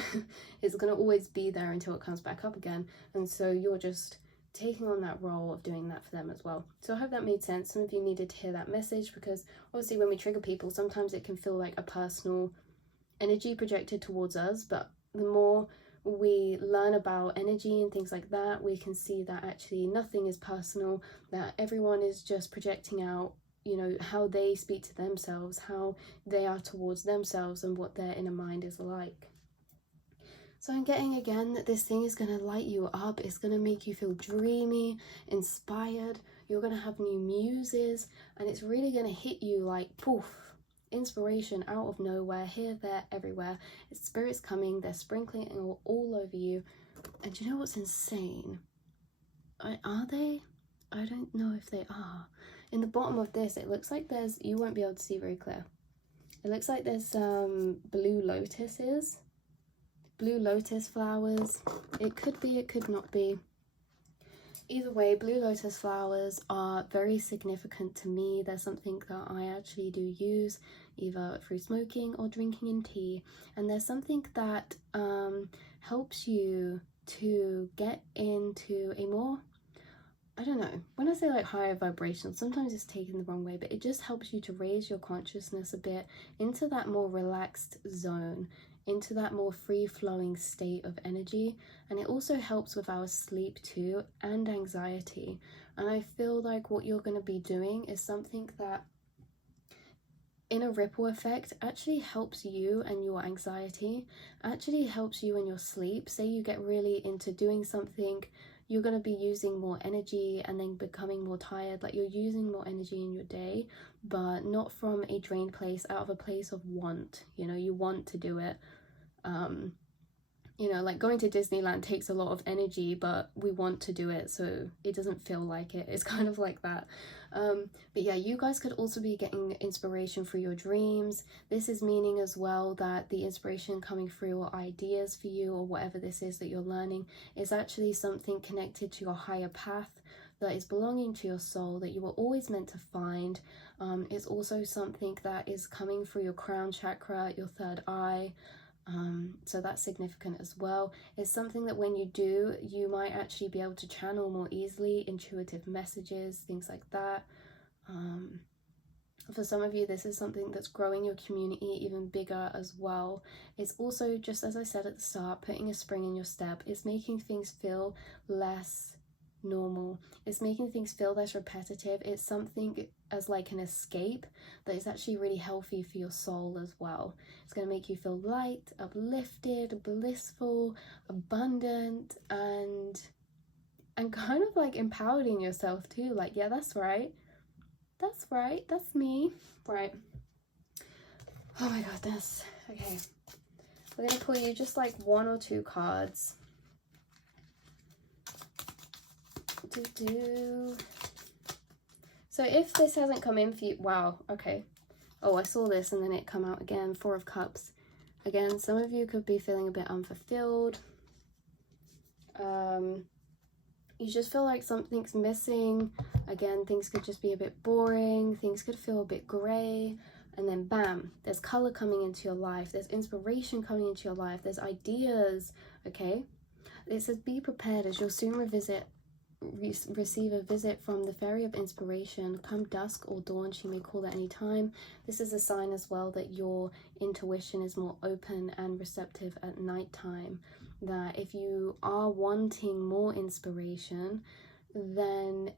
It's going to always be there until it comes back up again, and so you're just taking on that role of doing that for them as well. So I hope that made sense. Some of you needed to hear that message, because obviously when we trigger people, sometimes it can feel like a personal energy projected towards us, but the more we learn about energy and things like that, we can see that actually nothing is personal, that everyone is just projecting out, you know, how they speak to themselves, how they are towards themselves, and what their inner mind is like. So I'm getting again that this thing is going to light you up. It's going to make you feel dreamy, inspired. You're going to have new muses, and it's really going to hit you like poof, inspiration out of nowhere, here, there, everywhere. It's spirits coming, they're sprinkling it all over you. And do you know what's insane? Are they? I don't know if they are. In the bottom of this, it looks like there's, you won't be able to see very clear, it looks like there's some blue lotuses, blue lotus flowers. It could be, it could not be. Either way, blue lotus flowers are very significant to me. They're something that I actually do use, either through smoking or drinking in tea. And there's something that helps you to get into a more, I don't know, when I say like higher vibration, sometimes it's taken the wrong way, but it just helps you to raise your consciousness a bit into that more relaxed zone, into that more free-flowing state of energy. And it also helps with our sleep too, and anxiety. And I feel like what you're going to be doing is something that, in a ripple effect, actually helps you and your anxiety, actually helps you in your sleep. Say you get really into doing something, you're going to be using more energy and then becoming more tired, like you're using more energy in your day, but not from a drained place, out of a place of want. You know, you want to do it. You know, like going to Disneyland takes a lot of energy, but we want to do it, so it doesn't feel like it. It's kind of like that. But yeah, you guys could also be getting inspiration through your dreams. This is meaning as well that the inspiration coming through, or ideas for you, or whatever this is that you're learning, is actually something connected to your higher path, that is belonging to your soul, that you were always meant to find. It's also something that is coming through your crown chakra, your third eye. So that's significant as well. It's something that when you do, you might actually be able to channel more easily, intuitive messages, things like that. For some of you, this is something that's growing your community even bigger as well. It's also, just as I said at the start, putting a spring in your step. It's making things feel less normal. It's making things feel less repetitive. It's something as like an escape that is actually really healthy for your soul as well. It's going to make you feel light, uplifted, blissful, abundant, and kind of like empowering yourself too. Like, yeah, that's right, that's me, right? Oh my goodness. Okay, we're gonna pull you just like one or two cards. So if this hasn't come in for you, wow, okay. Oh, I saw this and then it come out again. Four of Cups. Again, some of you could be feeling a bit unfulfilled. You just feel like something's missing. Again, things could just be a bit boring. Things could feel a bit grey. And then bam, there's color coming into your life. There's inspiration coming into your life. There's ideas, okay? It says be prepared, as you'll soon receive a visit from the fairy of inspiration. Come dusk or dawn, she may call at any time. This is a sign as well that your intuition is more open and receptive at nighttime, that if you are wanting more inspiration, then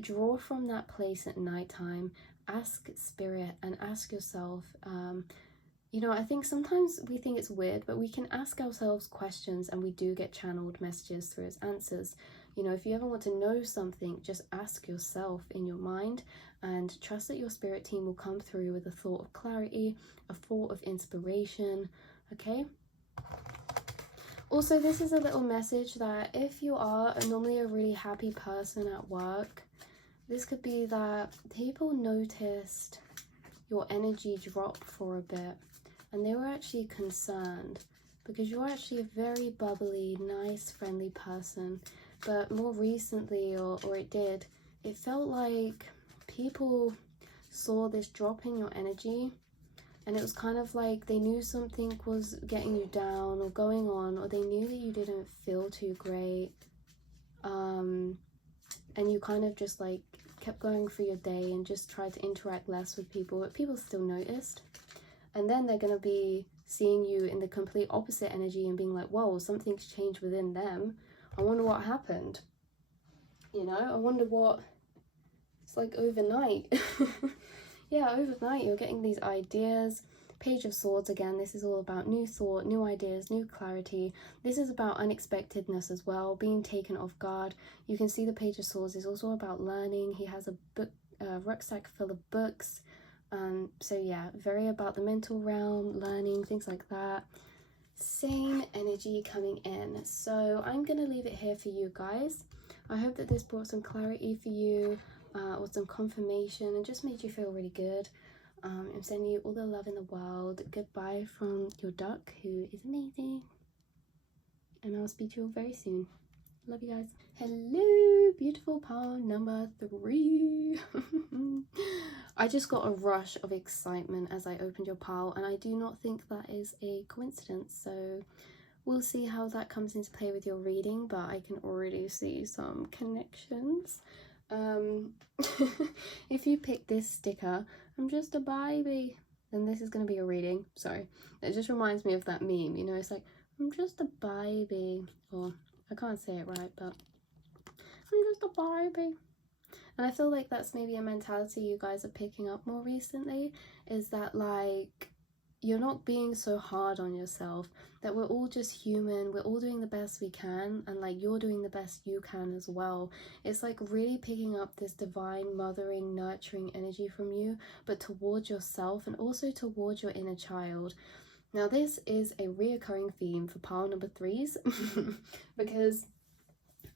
draw from that place at nighttime. Ask spirit and ask yourself, you know, I think sometimes we think it's weird, but we can ask ourselves questions and we do get channeled messages through its answers. You know, if you ever want to know something, just ask yourself in your mind and trust that your spirit team will come through with a thought of clarity, a thought of inspiration, okay? Also, this is a little message that if you are normally a really happy person at work, this could be that people noticed your energy drop for a bit and they were actually concerned because you're actually a very bubbly, nice, friendly person. But more recently, or it felt like people saw this drop in your energy, and it was kind of like they knew something was getting you down or going on, or they knew that you didn't feel too great, and you kind of just like kept going through your day and just tried to interact less with people, but people still noticed. And then they're going to be seeing you in the complete opposite energy and being like, whoa, something's changed within them. I wonder what happened. You know, I wonder what it's like overnight. Yeah, overnight you're getting these ideas. Page of Swords again, this is all about new thought, new ideas, new clarity. This is about unexpectedness as well, being taken off guard. You can see the Page of Swords is also about learning. He has a book, rucksack full of books. So yeah, very about the mental realm, learning, things like that. Same energy coming in. So I'm gonna leave it here for you guys. I hope that this brought some clarity for you, or some confirmation, and just made you feel really good. I'm sending you all the love in the world. Goodbye from your duck, who is amazing, and I'll speak to you all very soon. Love you guys. Hello, beautiful pile number 3. I just got a rush of excitement as I opened your pile, and I do not think that is a coincidence. So we'll see how that comes into play with your reading, but I can already see some connections. If you pick this sticker, I'm just a baby, then this is going to be a reading. Sorry, it just reminds me of that meme, you know, it's like, I'm just a baby, or I can't say it right, but I'm just a baby. And I feel like that's maybe a mentality you guys are picking up more recently, is that like you're not being so hard on yourself, that we're all just human, we're all doing the best we can, and like you're doing the best you can as well. It's like really picking up this divine mothering, nurturing energy from you, but towards yourself and also towards your inner child. Now this is a reoccurring theme for pile number 3s because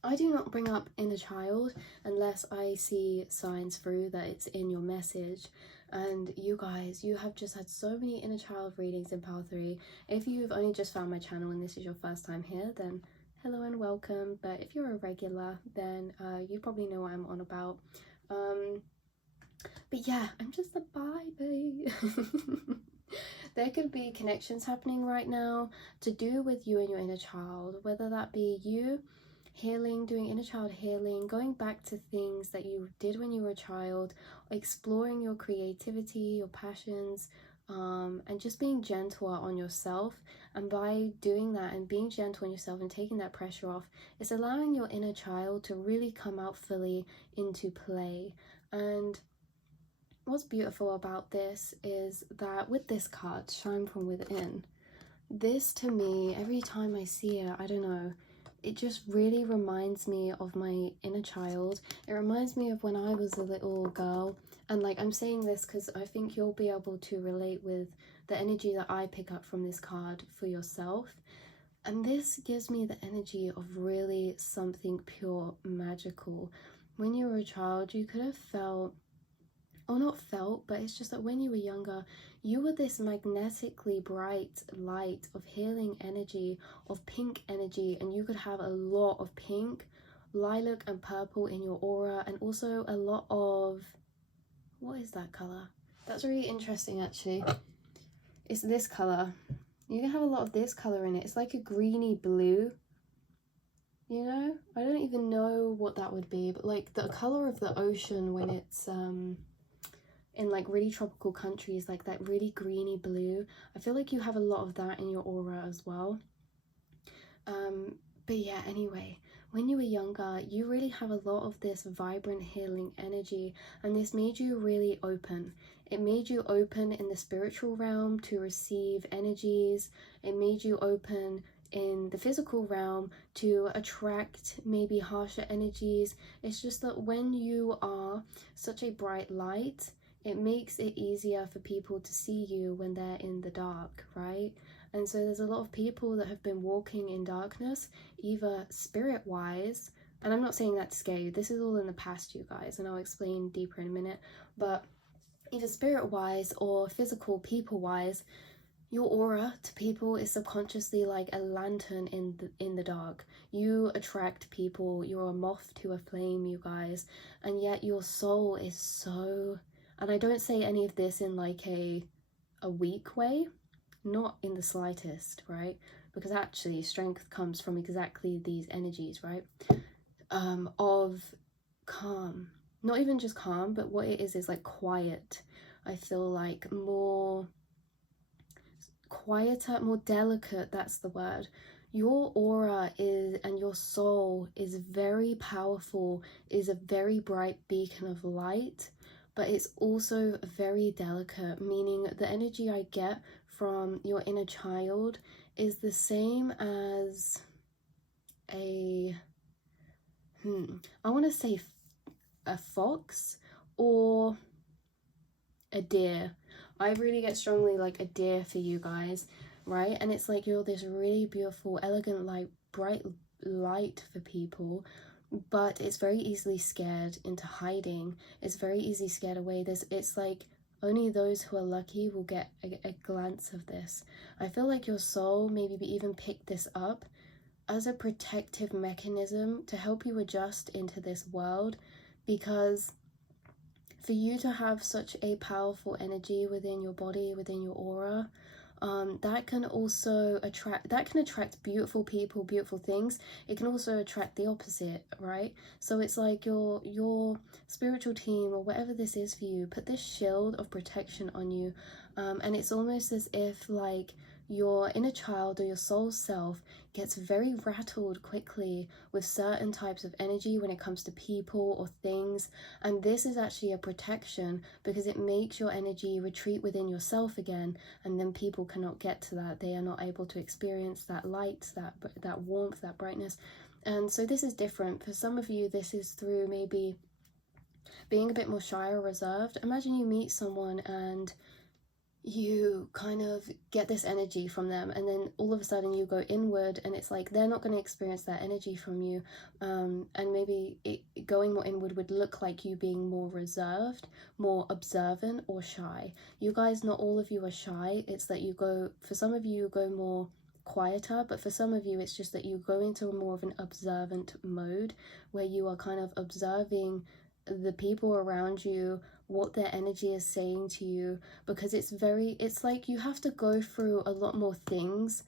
I do not bring up inner child unless I see signs through that it's in your message. And you guys, you have just had so many inner child readings in pile 3. If you've only just found my channel and this is your first time here, then hello and welcome. But if you're a regular, then you probably know what I'm on about. But yeah, I'm just a baby. There could be connections happening right now to do with you and your inner child, whether that be you healing, doing inner child healing, going back to things that you did when you were a child, exploring your creativity, your passions, and just being gentler on yourself. And by doing that and being gentle on yourself and taking that pressure off, it's allowing your inner child to really come out fully into play. And what's beautiful about this is that with this card, Shine From Within, this to me, every time I see it, I don't know, it just really reminds me of my inner child. It reminds me of when I was a little girl. And like, I'm saying this because I think you'll be able to relate with the energy that I pick up from this card for yourself. And this gives me the energy of really something pure, magical. When you were a child, you could have felt, or not felt, but it's just that when you were younger, you were this magnetically bright light of healing energy, of pink energy, and you could have a lot of pink, lilac and purple in your aura, and also a lot of, what is that color? That's really interesting actually. It's this color. You can have a lot of this color in it. It's like a greeny blue, you know? I don't even know what that would be, but like the color of the ocean when it's in like really tropical countries, like that really greeny blue. I feel like you have a lot of that in your aura as well. But yeah, anyway, when you were younger, you really have a lot of this vibrant healing energy, and this made you really open. It made you open in the spiritual realm to receive energies. It made you open in the physical realm to attract maybe harsher energies. It's just that when you are such a bright light, it makes it easier for people to see you when they're in the dark, right? And so there's a lot of people that have been walking in darkness, either spirit-wise, and I'm not saying that to scare you, this is all in the past, you guys, and I'll explain deeper in a minute, but either spirit-wise or physical people-wise, your aura to people is subconsciously like a lantern in the dark. You attract people, you're a moth to a flame, you guys, and yet your soul is so, and I don't say any of this in like a weak way, not in the slightest, right? Because actually strength comes from exactly these energies, right? Of calm, not even just calm, but what it is like quiet. I feel like more quieter, more delicate, that's the word. Your aura is, and your soul is very powerful, is a very bright beacon of light, but it's also very delicate, meaning the energy I get from your inner child is the same as a, I want to say a fox or a deer. I really get strongly like a deer for you guys, right? And it's like you're this really beautiful, elegant, like bright light for people, but it's very easily scared into hiding. It's very easily scared away. It's like only those who are lucky will get a glance of this. I feel like your soul maybe even picked this up as a protective mechanism to help you adjust into this world, because for you to have such a powerful energy within your body, within your aura, that can also attract beautiful people, beautiful things. It can also attract the opposite, right? So it's like your spiritual team or whatever this is for you, put this shield of protection on you, and it's almost as if like your inner child or your soul self gets very rattled quickly with certain types of energy when it comes to people or things, and this is actually a protection because it makes your energy retreat within yourself again, and then people cannot get to that. They are not able to experience that light, that warmth, that brightness. And so this is different. For some of you, this is through maybe being a bit more shy or reserved. Imagine you meet someone and you kind of get this energy from them, and then all of a sudden you go inward, and it's like they're not going to experience that energy from you, and maybe going more inward would look like you being more reserved, more observant, or shy. You guys, not all of you are shy. It's that you go, for some of you go more quieter, but for some of you it's just that you go into more of an observant mode where you are kind of observing the people around you, what their energy is saying to you, because it's like you have to go through a lot more things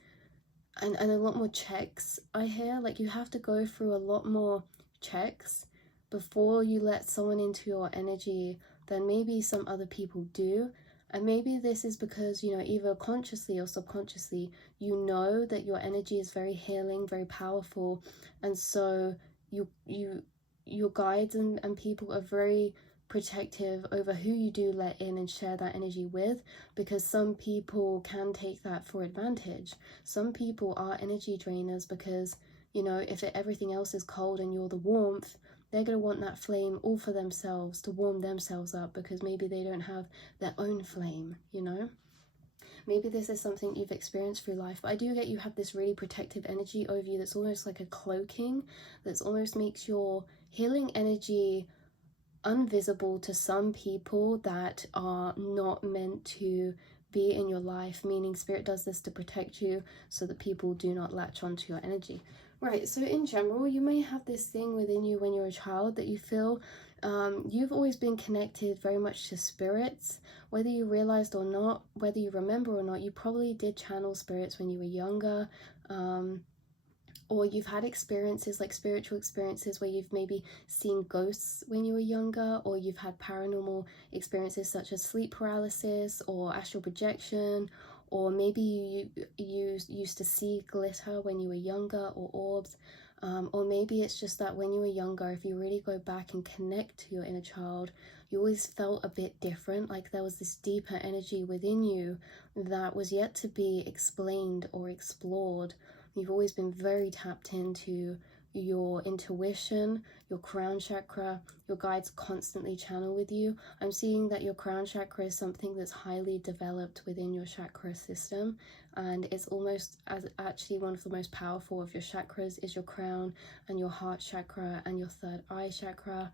and a lot more checks. I hear like you have to go through a lot more checks before you let someone into your energy than maybe some other people do. And maybe this is because, you know, either consciously or subconsciously, you know that your energy is very healing, very powerful, and so your guides and people are very protective over who you do let in and share that energy with, because some people can take that for advantage. Some people are energy drainers because, you know, if everything else is cold and you're the warmth, they're going to want that flame all for themselves to warm themselves up, because maybe they don't have their own flame, you know? Maybe this is something you've experienced through life, but I do get you have this really protective energy over you that's almost like a cloaking, that's almost makes your healing energy invisible to some people that are not meant to be in your life, meaning spirit does this to protect you so that people do not latch onto your energy. Right, so in general, you may have this thing within you when you're a child that you feel you've always been connected very much to spirits, whether you realized or not, whether you remember or not. You probably did channel spirits when you were younger, or you've had experiences like spiritual experiences where you've maybe seen ghosts when you were younger, or you've had paranormal experiences such as sleep paralysis or astral projection, or maybe you used to see glitter when you were younger, or orbs, or maybe it's just that when you were younger, if you really go back and connect to your inner child, you always felt a bit different, like there was this deeper energy within you that was yet to be explained or explored. You've always been very tapped into your intuition, your crown chakra. Your guides constantly channel with you. I'm seeing that your crown chakra is something that's highly developed within your chakra system, and it's almost as actually one of the most powerful of your chakras is your crown and your heart chakra and your third eye chakra.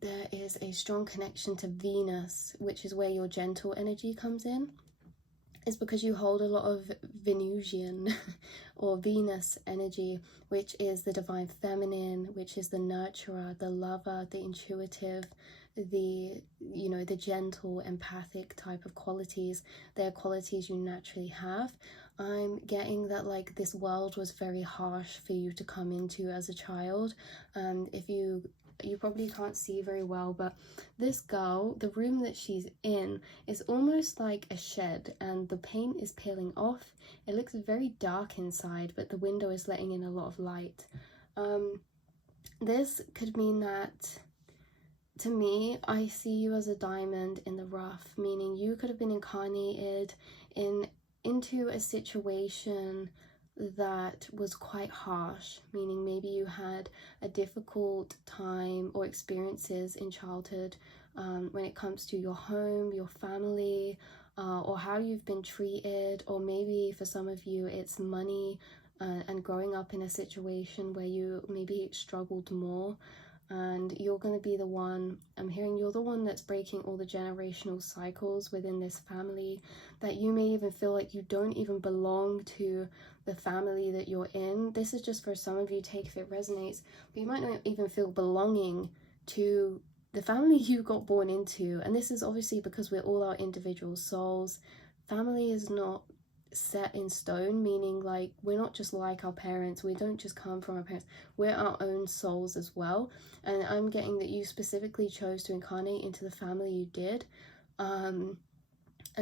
There is a strong connection to Venus, which is where your gentle energy comes in. It's because you hold a lot of Venusian or Venus energy, which is the divine feminine, which is the nurturer, the lover, the intuitive, the the gentle, empathic type of qualities. They're qualities you naturally have. I'm getting that like this world was very harsh for you to come into as a child. If you probably can't see very well, but this girl, the room that she's in is almost like a shed, and the paint is peeling off. It looks very dark inside, but the window is letting in a lot of light. This could mean that, to me, I see you as a diamond in the rough, meaning you could have been incarnated into a situation that was quite harsh, meaning maybe you had a difficult time or experiences in childhood when it comes to your home, your family, or how you've been treated, or maybe for some of you it's money and growing up in a situation where you maybe struggled more. And you're going to be the one, I'm hearing you're the one that's breaking all the generational cycles within this family, that you may even feel like you don't even belong to the family that you're in. This is just for some of you, take if it resonates, but you might not even feel belonging to the family you got born into. And this is obviously because we're all our individual souls. Family is not set in stone, meaning like we're not just like our parents, we don't just come from our parents, we're our own souls as well. And I'm getting that you specifically chose to incarnate into the family you did, and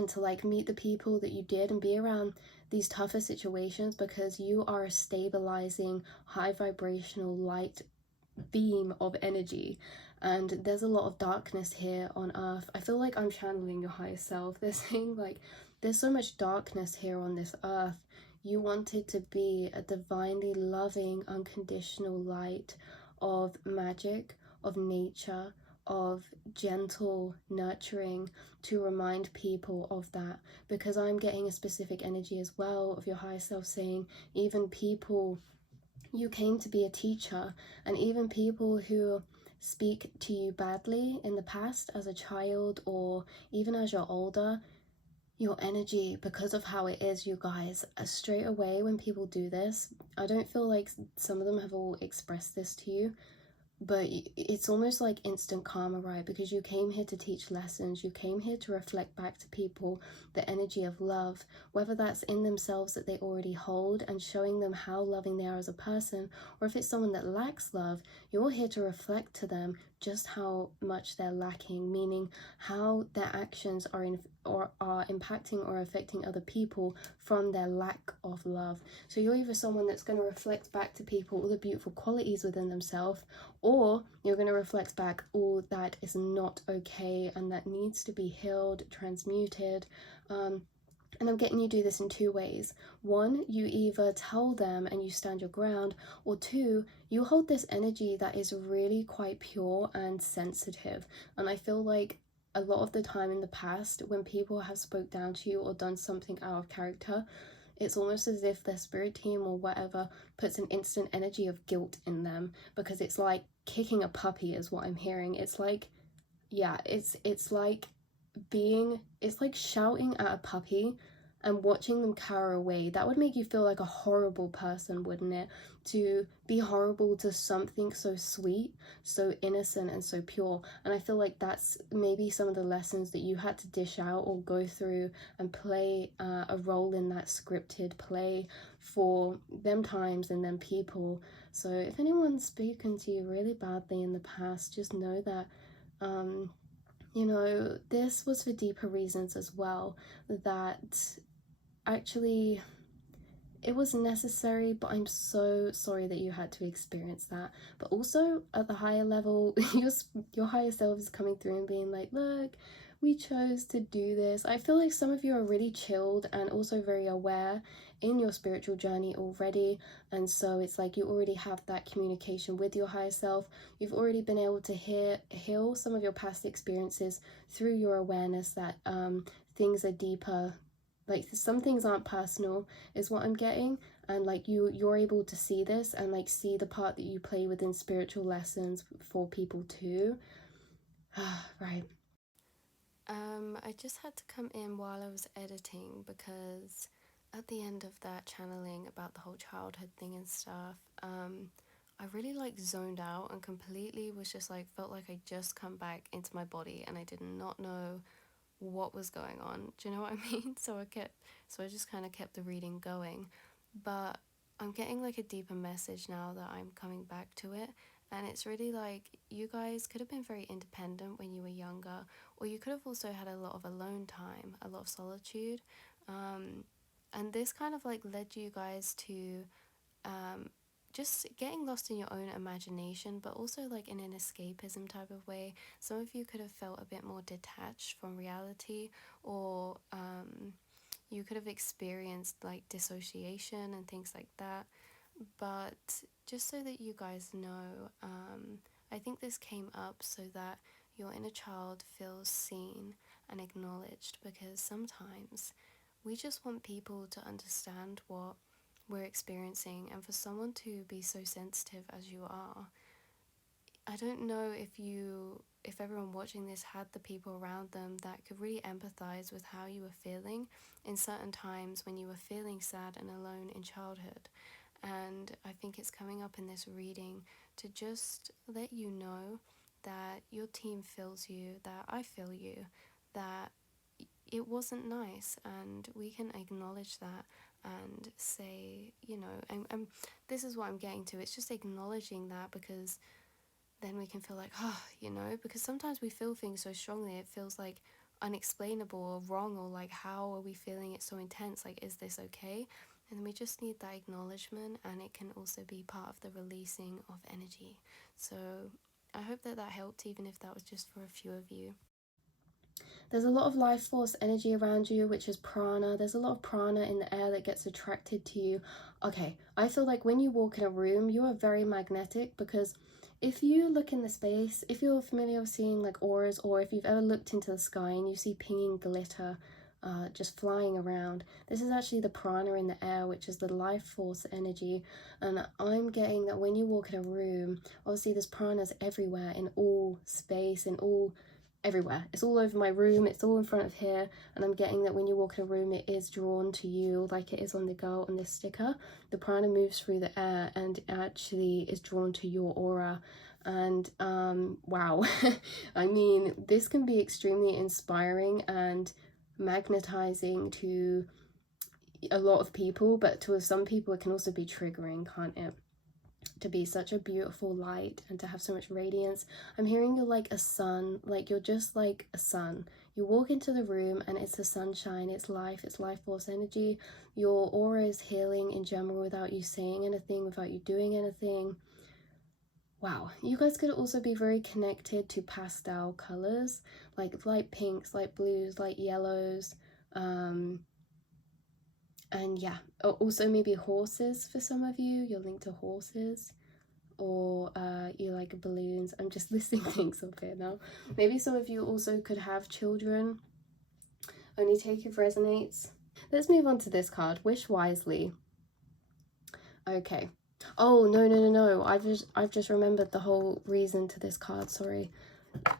to like meet the people that you did and be around these tougher situations, because you are a stabilizing, high vibrational light beam of energy. And there's a lot of darkness here on earth. I feel like I'm channeling your higher self. They're saying like there's so much darkness here on this earth. You wanted to be a divinely loving, unconditional light of magic, of nature, of gentle nurturing, to remind people of that. Because I'm getting a specific energy as well of your higher self saying, even people, you came to be a teacher, and even people who speak to you badly in the past as a child or even as you're older, your energy, because of how it is, you guys, straight away when people do this, I don't feel like some of them have all expressed this to you, but it's almost like instant karma, right? Because you came here to teach lessons, you came here to reflect back to people the energy of love, whether that's in themselves that they already hold and showing them how loving they are as a person, or if it's someone that lacks love, you're here to reflect to them just how much they're lacking, meaning how their actions are impacting or affecting other people from their lack of love. So you're either someone that's going to reflect back to people all the beautiful qualities within themselves, or you're going to reflect back all that is not okay and that needs to be healed, transmuted. And I'm getting you do this in two ways. One, you either tell them and you stand your ground, or two, you hold this energy that is really quite pure and sensitive. And I feel like a lot of the time in the past, when people have spoke down to you or done something out of character, it's almost as if their spirit team or whatever puts an instant energy of guilt in them, because it's like kicking a puppy is what I'm hearing. It's like, yeah, it's like it's like shouting at a puppy and watching them cower away. That would make you feel like a horrible person, wouldn't it? To be horrible to something so sweet, so innocent and so pure. And I feel like that's maybe some of the lessons that you had to dish out or go through and play a role in that scripted play for them times and them people. So if anyone's spoken to you really badly in the past, just know that this was for deeper reasons as well, that actually it was necessary, but I'm so sorry that you had to experience that. But also at the higher level, your higher self is coming through and being like, look, we chose to do this. I feel like some of you are really chilled and also very aware in your spiritual journey already, and so it's like you already have that communication with your higher self. You've already been able to heal some of your past experiences through your awareness that things are deeper, like some things aren't personal is what I'm getting, and like you're able to see this and like see the part that you play within spiritual lessons for people too. Right. I just had to come in while I was editing because at the end of that channeling about the whole childhood thing and stuff, I really like zoned out and completely was just like felt like I just come back into my body and I did not know what was going on. Do you know what I mean? So I just kind of kept the reading going, but I'm getting like a deeper message now that I'm coming back to it. And it's really like you guys could have been very independent when you were younger, or you could have also had a lot of alone time, a lot of solitude. And this kind of like led you guys to um, just getting lost in your own imagination, but also like in an escapism type of way. Some of you could have felt a bit more detached from reality, or you could have experienced like dissociation and things like that. But just so that you guys know, I think this came up so that your inner child feels seen and acknowledged, because sometimes we just want people to understand what we're experiencing, and for someone to be so sensitive as you are, I don't know if everyone watching this had the people around them that could really empathize with how you were feeling in certain times when you were feeling sad and alone in childhood. And I think it's coming up in this reading to just let you know that your team feels you, that I feel you, that it wasn't nice, and we can acknowledge that and say, and this is what I'm getting to. It's just acknowledging that, because then we can feel like, because sometimes we feel things so strongly, it feels like unexplainable or wrong, or like, how are we feeling it so intense? Like, is this okay? And we just need that acknowledgement, and it can also be part of the releasing of energy. So I hope that helped, even if that was just for a few of you. There's a lot of life force energy around you, which is prana. There's a lot of prana in the air that gets attracted to you. Okay, I feel like when you walk in a room, you are very magnetic, because if you look in the space, if you're familiar with seeing like auras, or if you've ever looked into the sky and you see pinging glitter just flying around, this is actually the prana in the air, which is the life force energy. And I'm getting that when you walk in a room, obviously there's pranas everywhere, in all space, in all everywhere. It's all over my room, it's all in front of here, and I'm getting that when you walk in a room, it is drawn to you, like it is on the girl on this sticker. The prana moves through the air and actually is drawn to your aura. And wow. I mean, this can be extremely inspiring and magnetizing to a lot of people, but to some people it can also be triggering, can't it? To be such a beautiful light and to have so much radiance. I'm hearing you're like a sun, like you're just like a sun. You walk into the room and it's the sunshine, it's life force energy. Your aura is healing in general without you saying anything, without you doing anything. Wow, you guys could also be very connected to pastel colors, like light pinks, light blues, light yellows, and yeah, also maybe horses for some of you. You're linked to horses, or you like balloons. I'm just listing things up here now. Maybe some of you also could have children. Only take if resonates. Let's move on to this card. Wish wisely. Okay. Oh, no. I've just remembered the whole reason to this card, sorry.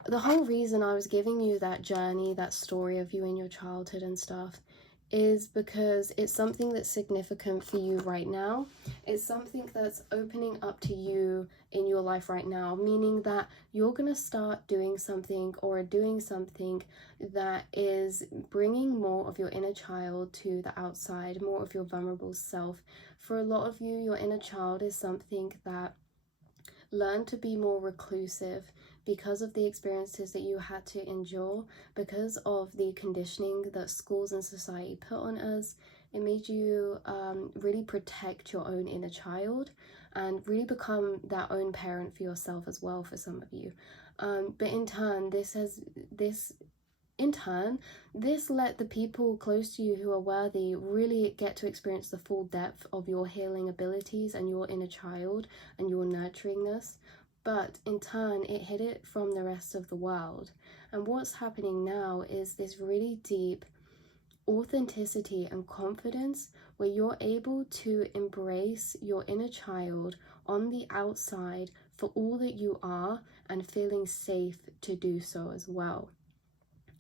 The whole reason I was giving you that journey, that story of you in your childhood and stuff, is because it's something that's significant for you right now. It's something that's opening up to you in your life right now, meaning that you're going to start doing something, or doing something that is bringing more of your inner child to the outside, more of your vulnerable self. For a lot of you, your inner child is something that learned to be more reclusive because of the experiences that you had to endure, because of the conditioning that schools and society put on us. It made you really protect your own inner child and really become that own parent for yourself as well, for some of you. But in turn, this in turn, this let the people close to you who are worthy really get to experience the full depth of your healing abilities and your inner child and your nurturingness. But in turn, it hid it from the rest of the world. And what's happening now is this really deep authenticity and confidence where you're able to embrace your inner child on the outside for all that you are and feeling safe to do so as well.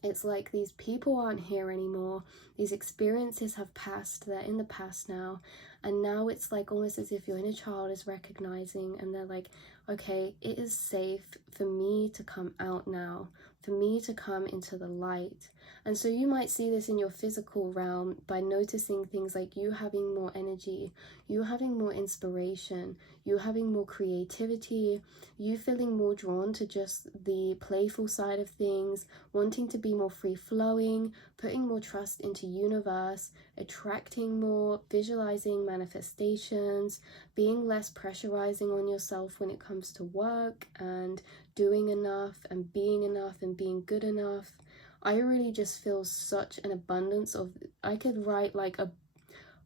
It's like these people aren't here anymore. These experiences have passed. They're in the past now. And now it's like almost as if your inner child is recognizing and they're like, okay, it is safe for me to come out now, for me to come into the light. And so you might see this in your physical realm by noticing things like you having more energy, you having more inspiration, you having more creativity, you feeling more drawn to just the playful side of things, wanting to be more free-flowing, putting more trust into universe, attracting more, visualizing manifestations, being less pressurizing on yourself when it comes to work and doing enough and being good enough. I really just feel such an abundance of, I could write like a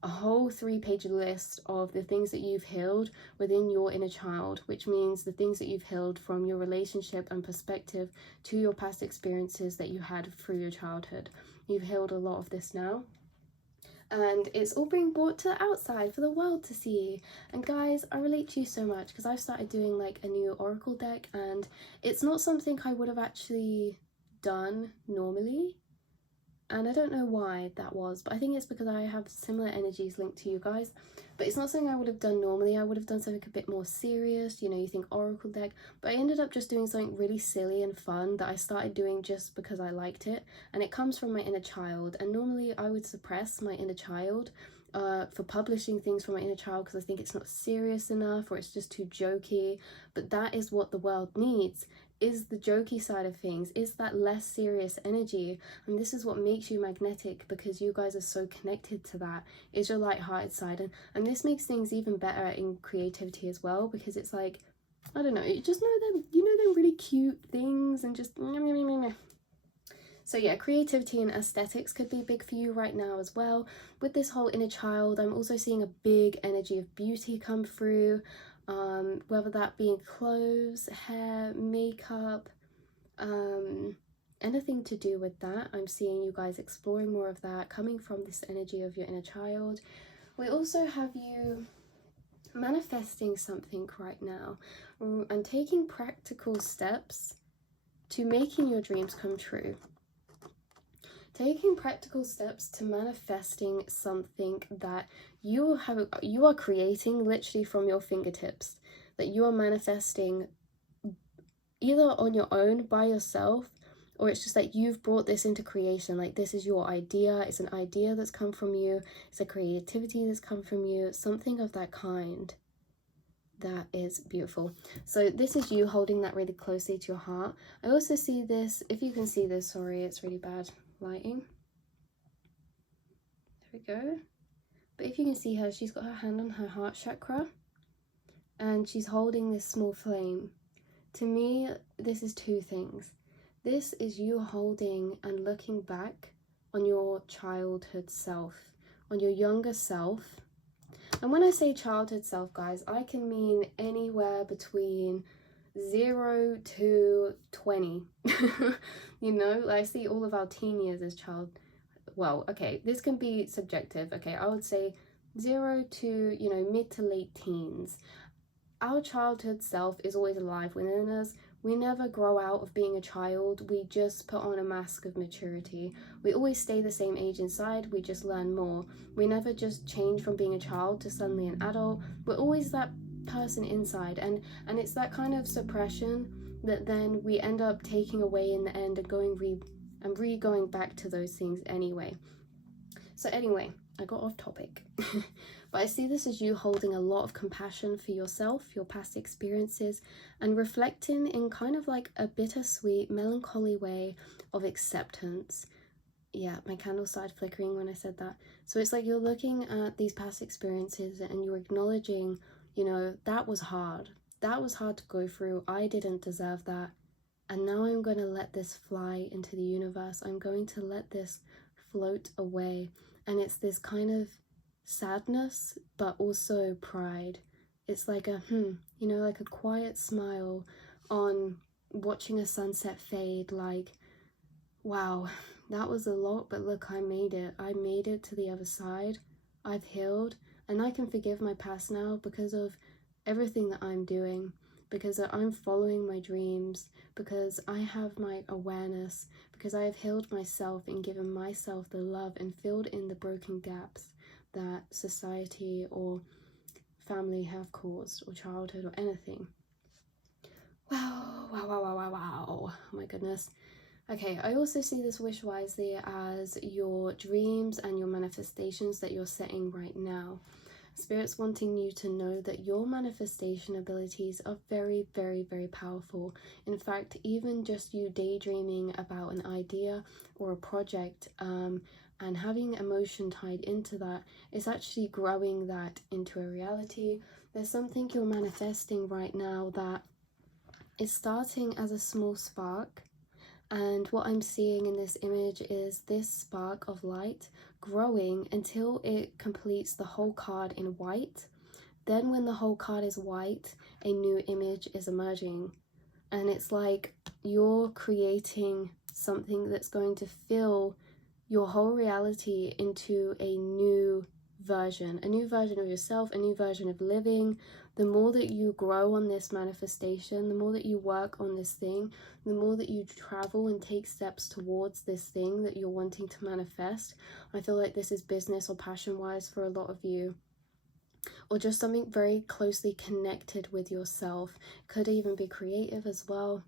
whole 3-page list of the things that you've healed within your inner child, which means the things that you've healed from your relationship and perspective to your past experiences that you had through your childhood. You've healed a lot of this now. And it's all being brought to the outside for the world to see. And guys, I relate to you so much because I've started doing like a new oracle deck, and it's not something I would have actually done normally. And I don't know why that was, but I think it's because I have similar energies linked to you guys. But it's not something I would have done normally. I would have done something a bit more serious, you know, you think oracle deck. But I ended up just doing something really silly and fun that I started doing just because I liked it. And it comes from my inner child. And normally I would suppress my inner child for publishing things from my inner child because I think it's not serious enough or it's just too jokey. But that is what the world needs. Is the jokey side of things, is that less serious energy. And this is what makes you magnetic, because you guys are so connected to that, is your light-hearted side. And this makes things even better in creativity as well, because it's like, I don't know, you just know them, you know, them really cute things and just so yeah, creativity and aesthetics could be big for you right now as well. With this whole inner child, I'm also seeing a big energy of beauty come through. Whether that be in clothes, hair, makeup, anything to do with that. I'm seeing you guys exploring more of that, coming from this energy of your inner child. We also have you manifesting something right now and taking practical steps to making your dreams come true. Taking practical steps to manifesting something that you are creating literally from your fingertips, that you are manifesting either on your own by yourself, or it's just like you've brought this into creation. Like this is your idea, it's an idea that's come from you, it's a creativity that's come from you, something of that kind. That is beautiful. So this is you holding that really closely to your heart. I also see this, if you can see this, sorry, it's really bad lighting. There we go. But if you can see her, she's got her hand on her heart chakra and she's holding this small flame. To me, this is two things. This is you holding and looking back on your childhood self, on your younger self. And when I say childhood self, guys, I can mean anywhere between 0 to 20. You know, I see all of our teen years as child. Well, okay, this can be subjective. Okay, I would say 0 to, you know, mid to late teens. Our childhood self is always alive within us. We never grow out of being a child. We just put on a mask of maturity. We always stay the same age inside. We just learn more. We never just change from being a child to suddenly an adult. We're always that person inside, and it's that kind of suppression that then we end up taking away in the end and going back to those things anyway. So anyway, I got off topic. But I see this as you holding a lot of compassion for yourself, your past experiences, and reflecting in kind of like a bittersweet, melancholy way of acceptance. Yeah, my candle started flickering when I said that. So it's like you're looking at these past experiences and you're acknowledging, you know, that was hard. That was hard to go through. I didn't deserve that. And now I'm going to let this fly into the universe. I'm going to let this float away. And it's this kind of sadness, but also pride. It's like a, you know, like a quiet smile on watching a sunset fade, like, wow, that was a lot, but look, I made it. I made it to the other side. I've healed, and I can forgive my past now because of everything that I'm doing, because I'm following my dreams, because I have my awareness, because I have healed myself and given myself the love and filled in the broken gaps that society or family have caused, or childhood, or anything. Wow, wow, wow, wow, wow, wow. Oh my goodness. Okay, I also see this wish wisely as your dreams and your manifestations that you're setting right now. Spirit's wanting you to know that your manifestation abilities are very, very, very powerful. In fact, even just you daydreaming about an idea or a project and having emotion tied into that is actually growing that into a reality. There's something you're manifesting right now that is starting as a small spark. And what I'm seeing in this image is this spark of light growing until it completes the whole card in white. Then when the whole card is white, a new image is emerging. And it's like you're creating something that's going to fill your whole reality into a new version of yourself, a new version of living. The more that you grow on this manifestation, the more that you work on this thing, the more that you travel and take steps towards this thing that you're wanting to manifest. I feel like this is business or passion wise for a lot of you, or just something very closely connected with yourself. Could even be creative as well.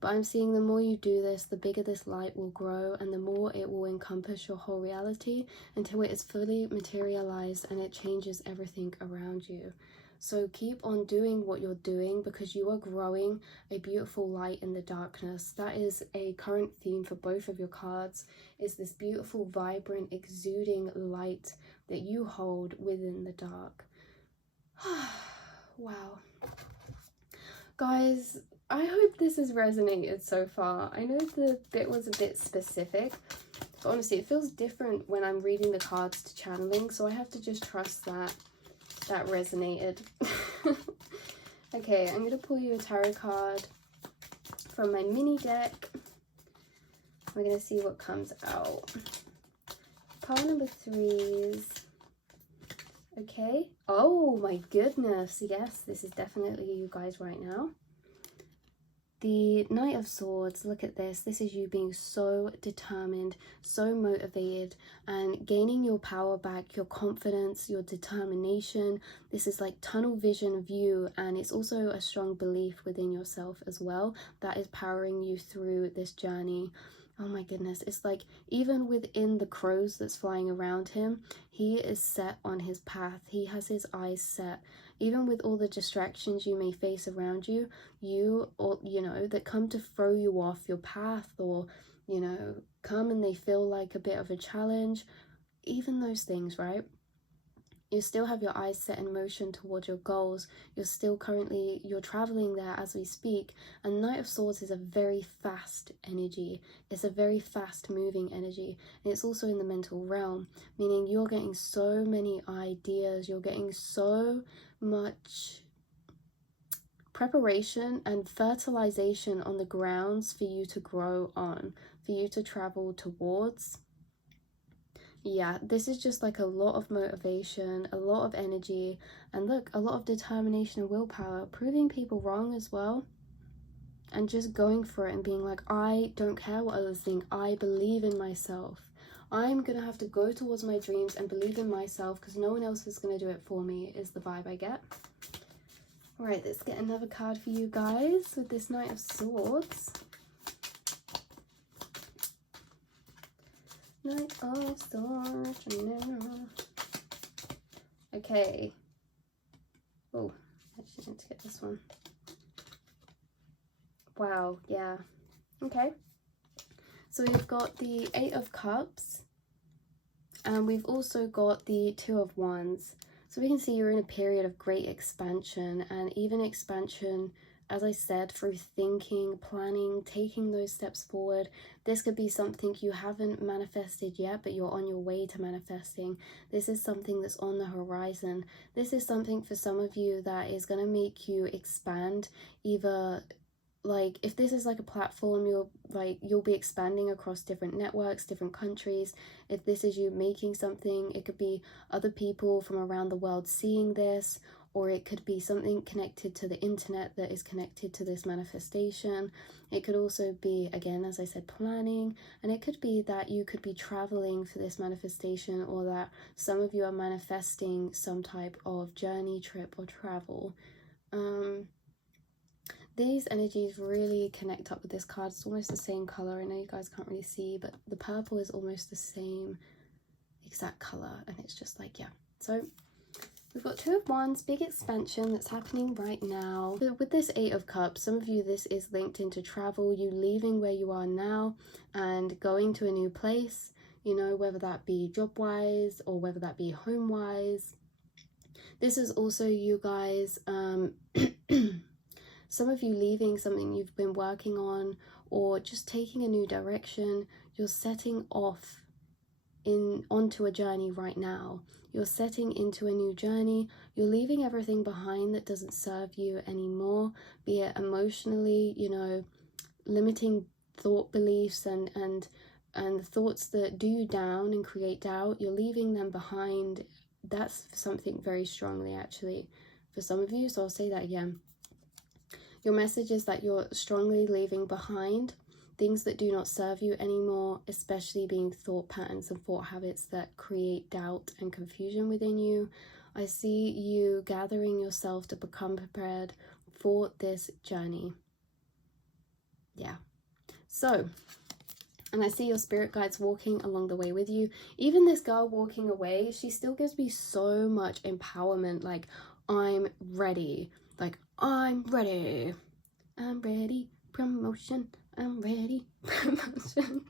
But I'm seeing the more you do this, the bigger this light will grow, and the more it will encompass your whole reality until it is fully materialized and it changes everything around you. So keep on doing what you're doing, because you are growing a beautiful light in the darkness. That is a current theme for both of your cards, is this beautiful, vibrant, exuding light that you hold within the dark. Wow. Guys, I hope this has resonated so far. I know the bit was a bit specific, but honestly, it feels different when I'm reading the cards to channeling, so I have to just trust that that resonated. Okay, I'm going to pull you a tarot card from my mini deck. We're going to see what comes out. Pile number 3s. Okay. Oh my goodness. Yes, this is definitely you guys right now. The Knight of Swords, look at this. This is you being so determined, so motivated, and gaining your power back, your confidence, your determination. This is like tunnel vision view, and it's also a strong belief within yourself as well that is powering you through this journey. Oh my goodness, it's like even within the crows that's flying around him, he is set on his path. He has his eyes set. Even with all the distractions you may face around you, that come to throw you off your path, or, come and they feel like a bit of a challenge, even those things, right? You still have your eyes set in motion towards your goals. You're traveling there as we speak. And Knight of Swords is a very fast energy. It's a very fast moving energy. And it's also in the mental realm, meaning you're getting so many ideas. You're getting so much preparation and fertilization on the grounds for you to grow on, for you to travel towards. Yeah, this is just like a lot of motivation, a lot of energy, and look, a lot of determination and willpower, proving people wrong as well, and just going for it and being like, I don't care what others think, I believe in myself. I'm gonna have to go towards my dreams and believe in myself because no one else is gonna do it for me, is the vibe I get. All right, let's get another card for you guys with this Knight of Swords. Knight of Swords. Okay. Oh, I actually need to get this one. Wow, yeah. Okay. So we've got the 8 of Cups. And we've also got the 2 of Wands. So we can see you're in a period of great expansion, and even expansion as I said, through thinking, planning, taking those steps forward. This could be something you haven't manifested yet, but you're on your way to manifesting. This is something that's on the horizon. This is something for some of you that is going to make you expand. Either like, if this is like a platform, you'll be expanding across different networks, different countries. If this is you making something, it could be other people from around the world seeing this, or it could be something connected to the internet that is connected to this manifestation. It could also be, again, as I said, planning, and it could be that you could be traveling for this manifestation, or that some of you are manifesting some type of journey, trip, or travel. These energies really connect up with this card. It's almost the same color. I know you guys can't really see, but the purple is almost the same exact color, and it's just like, yeah. So we've got Two of Wands, big expansion that's happening right now. With this Eight of Cups, some of you, this is linked into travel, you leaving where you are now and going to a new place, you know, whether that be job-wise or whether that be home-wise. This is also you guys, some of you leaving something you've been working on, or just taking a new direction. You're setting off onto a journey right now. You're setting into a new journey. You're leaving everything behind that doesn't serve you anymore, be it emotionally, you know, limiting thought beliefs and thoughts that do you down and create doubt. You're leaving them behind. That's something very strongly, actually, for some of you. So I'll say that again. Your message is that you're strongly leaving behind things that do not serve you anymore, especially being thought patterns and thought habits that create doubt and confusion within you. I see you gathering yourself to become prepared for this journey. Yeah. So, and I see your spirit guides walking along the way with you. Even this girl walking away, she still gives me so much empowerment. Like, I'm ready. Like, I'm ready. I'm ready. Promotion. I'm ready. Promotion.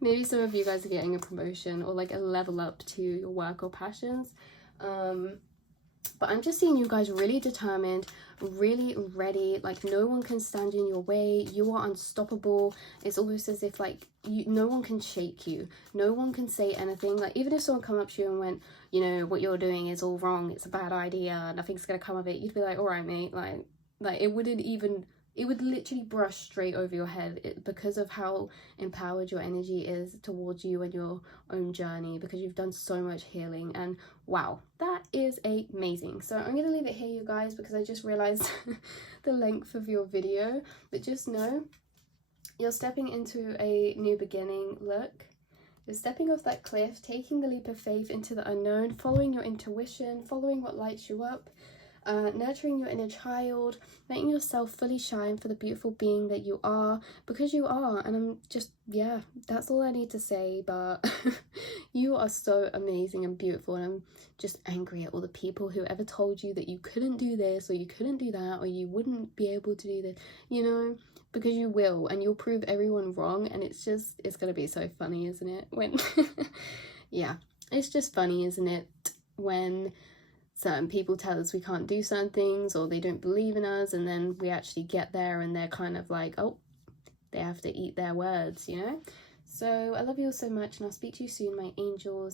Maybe some of you guys are getting a promotion or like a level up to your work or passions. But I'm just seeing you guys really determined, really ready. Like, no one can stand in your way. You are unstoppable. It's almost as if like no one can shake you. No one can say anything. Like, even if someone come up to you and went, you know, what you're doing is all wrong, it's a bad idea, nothing's gonna come of it, you'd be like, all right, mate. Like it wouldn't even, it would literally brush straight over your head because of how empowered your energy is towards you and your own journey, because you've done so much healing. And wow, that is amazing. So I'm going to leave it here, you guys, because I just realized the length of your video. But just know, you're stepping into a new beginning. Look, you're stepping off that cliff, taking the leap of faith into the unknown, following your intuition, following what lights you up. Nurturing your inner child, letting yourself fully shine for the beautiful being that you are, because you are. And I'm just, yeah, that's all I need to say. But you are so amazing and beautiful, and I'm just angry at all the people who ever told you that you couldn't do this or you couldn't do that or you wouldn't be able to do this, you know, because you will, and you'll prove everyone wrong. And it's gonna be so funny, isn't it, when yeah, it's just funny, isn't it, when certain people tell us we can't do certain things, or they don't believe in us, and then we actually get there and they're kind of like, oh, they have to eat their words, you know. So I love you all so much, and I'll speak to you soon, my angels.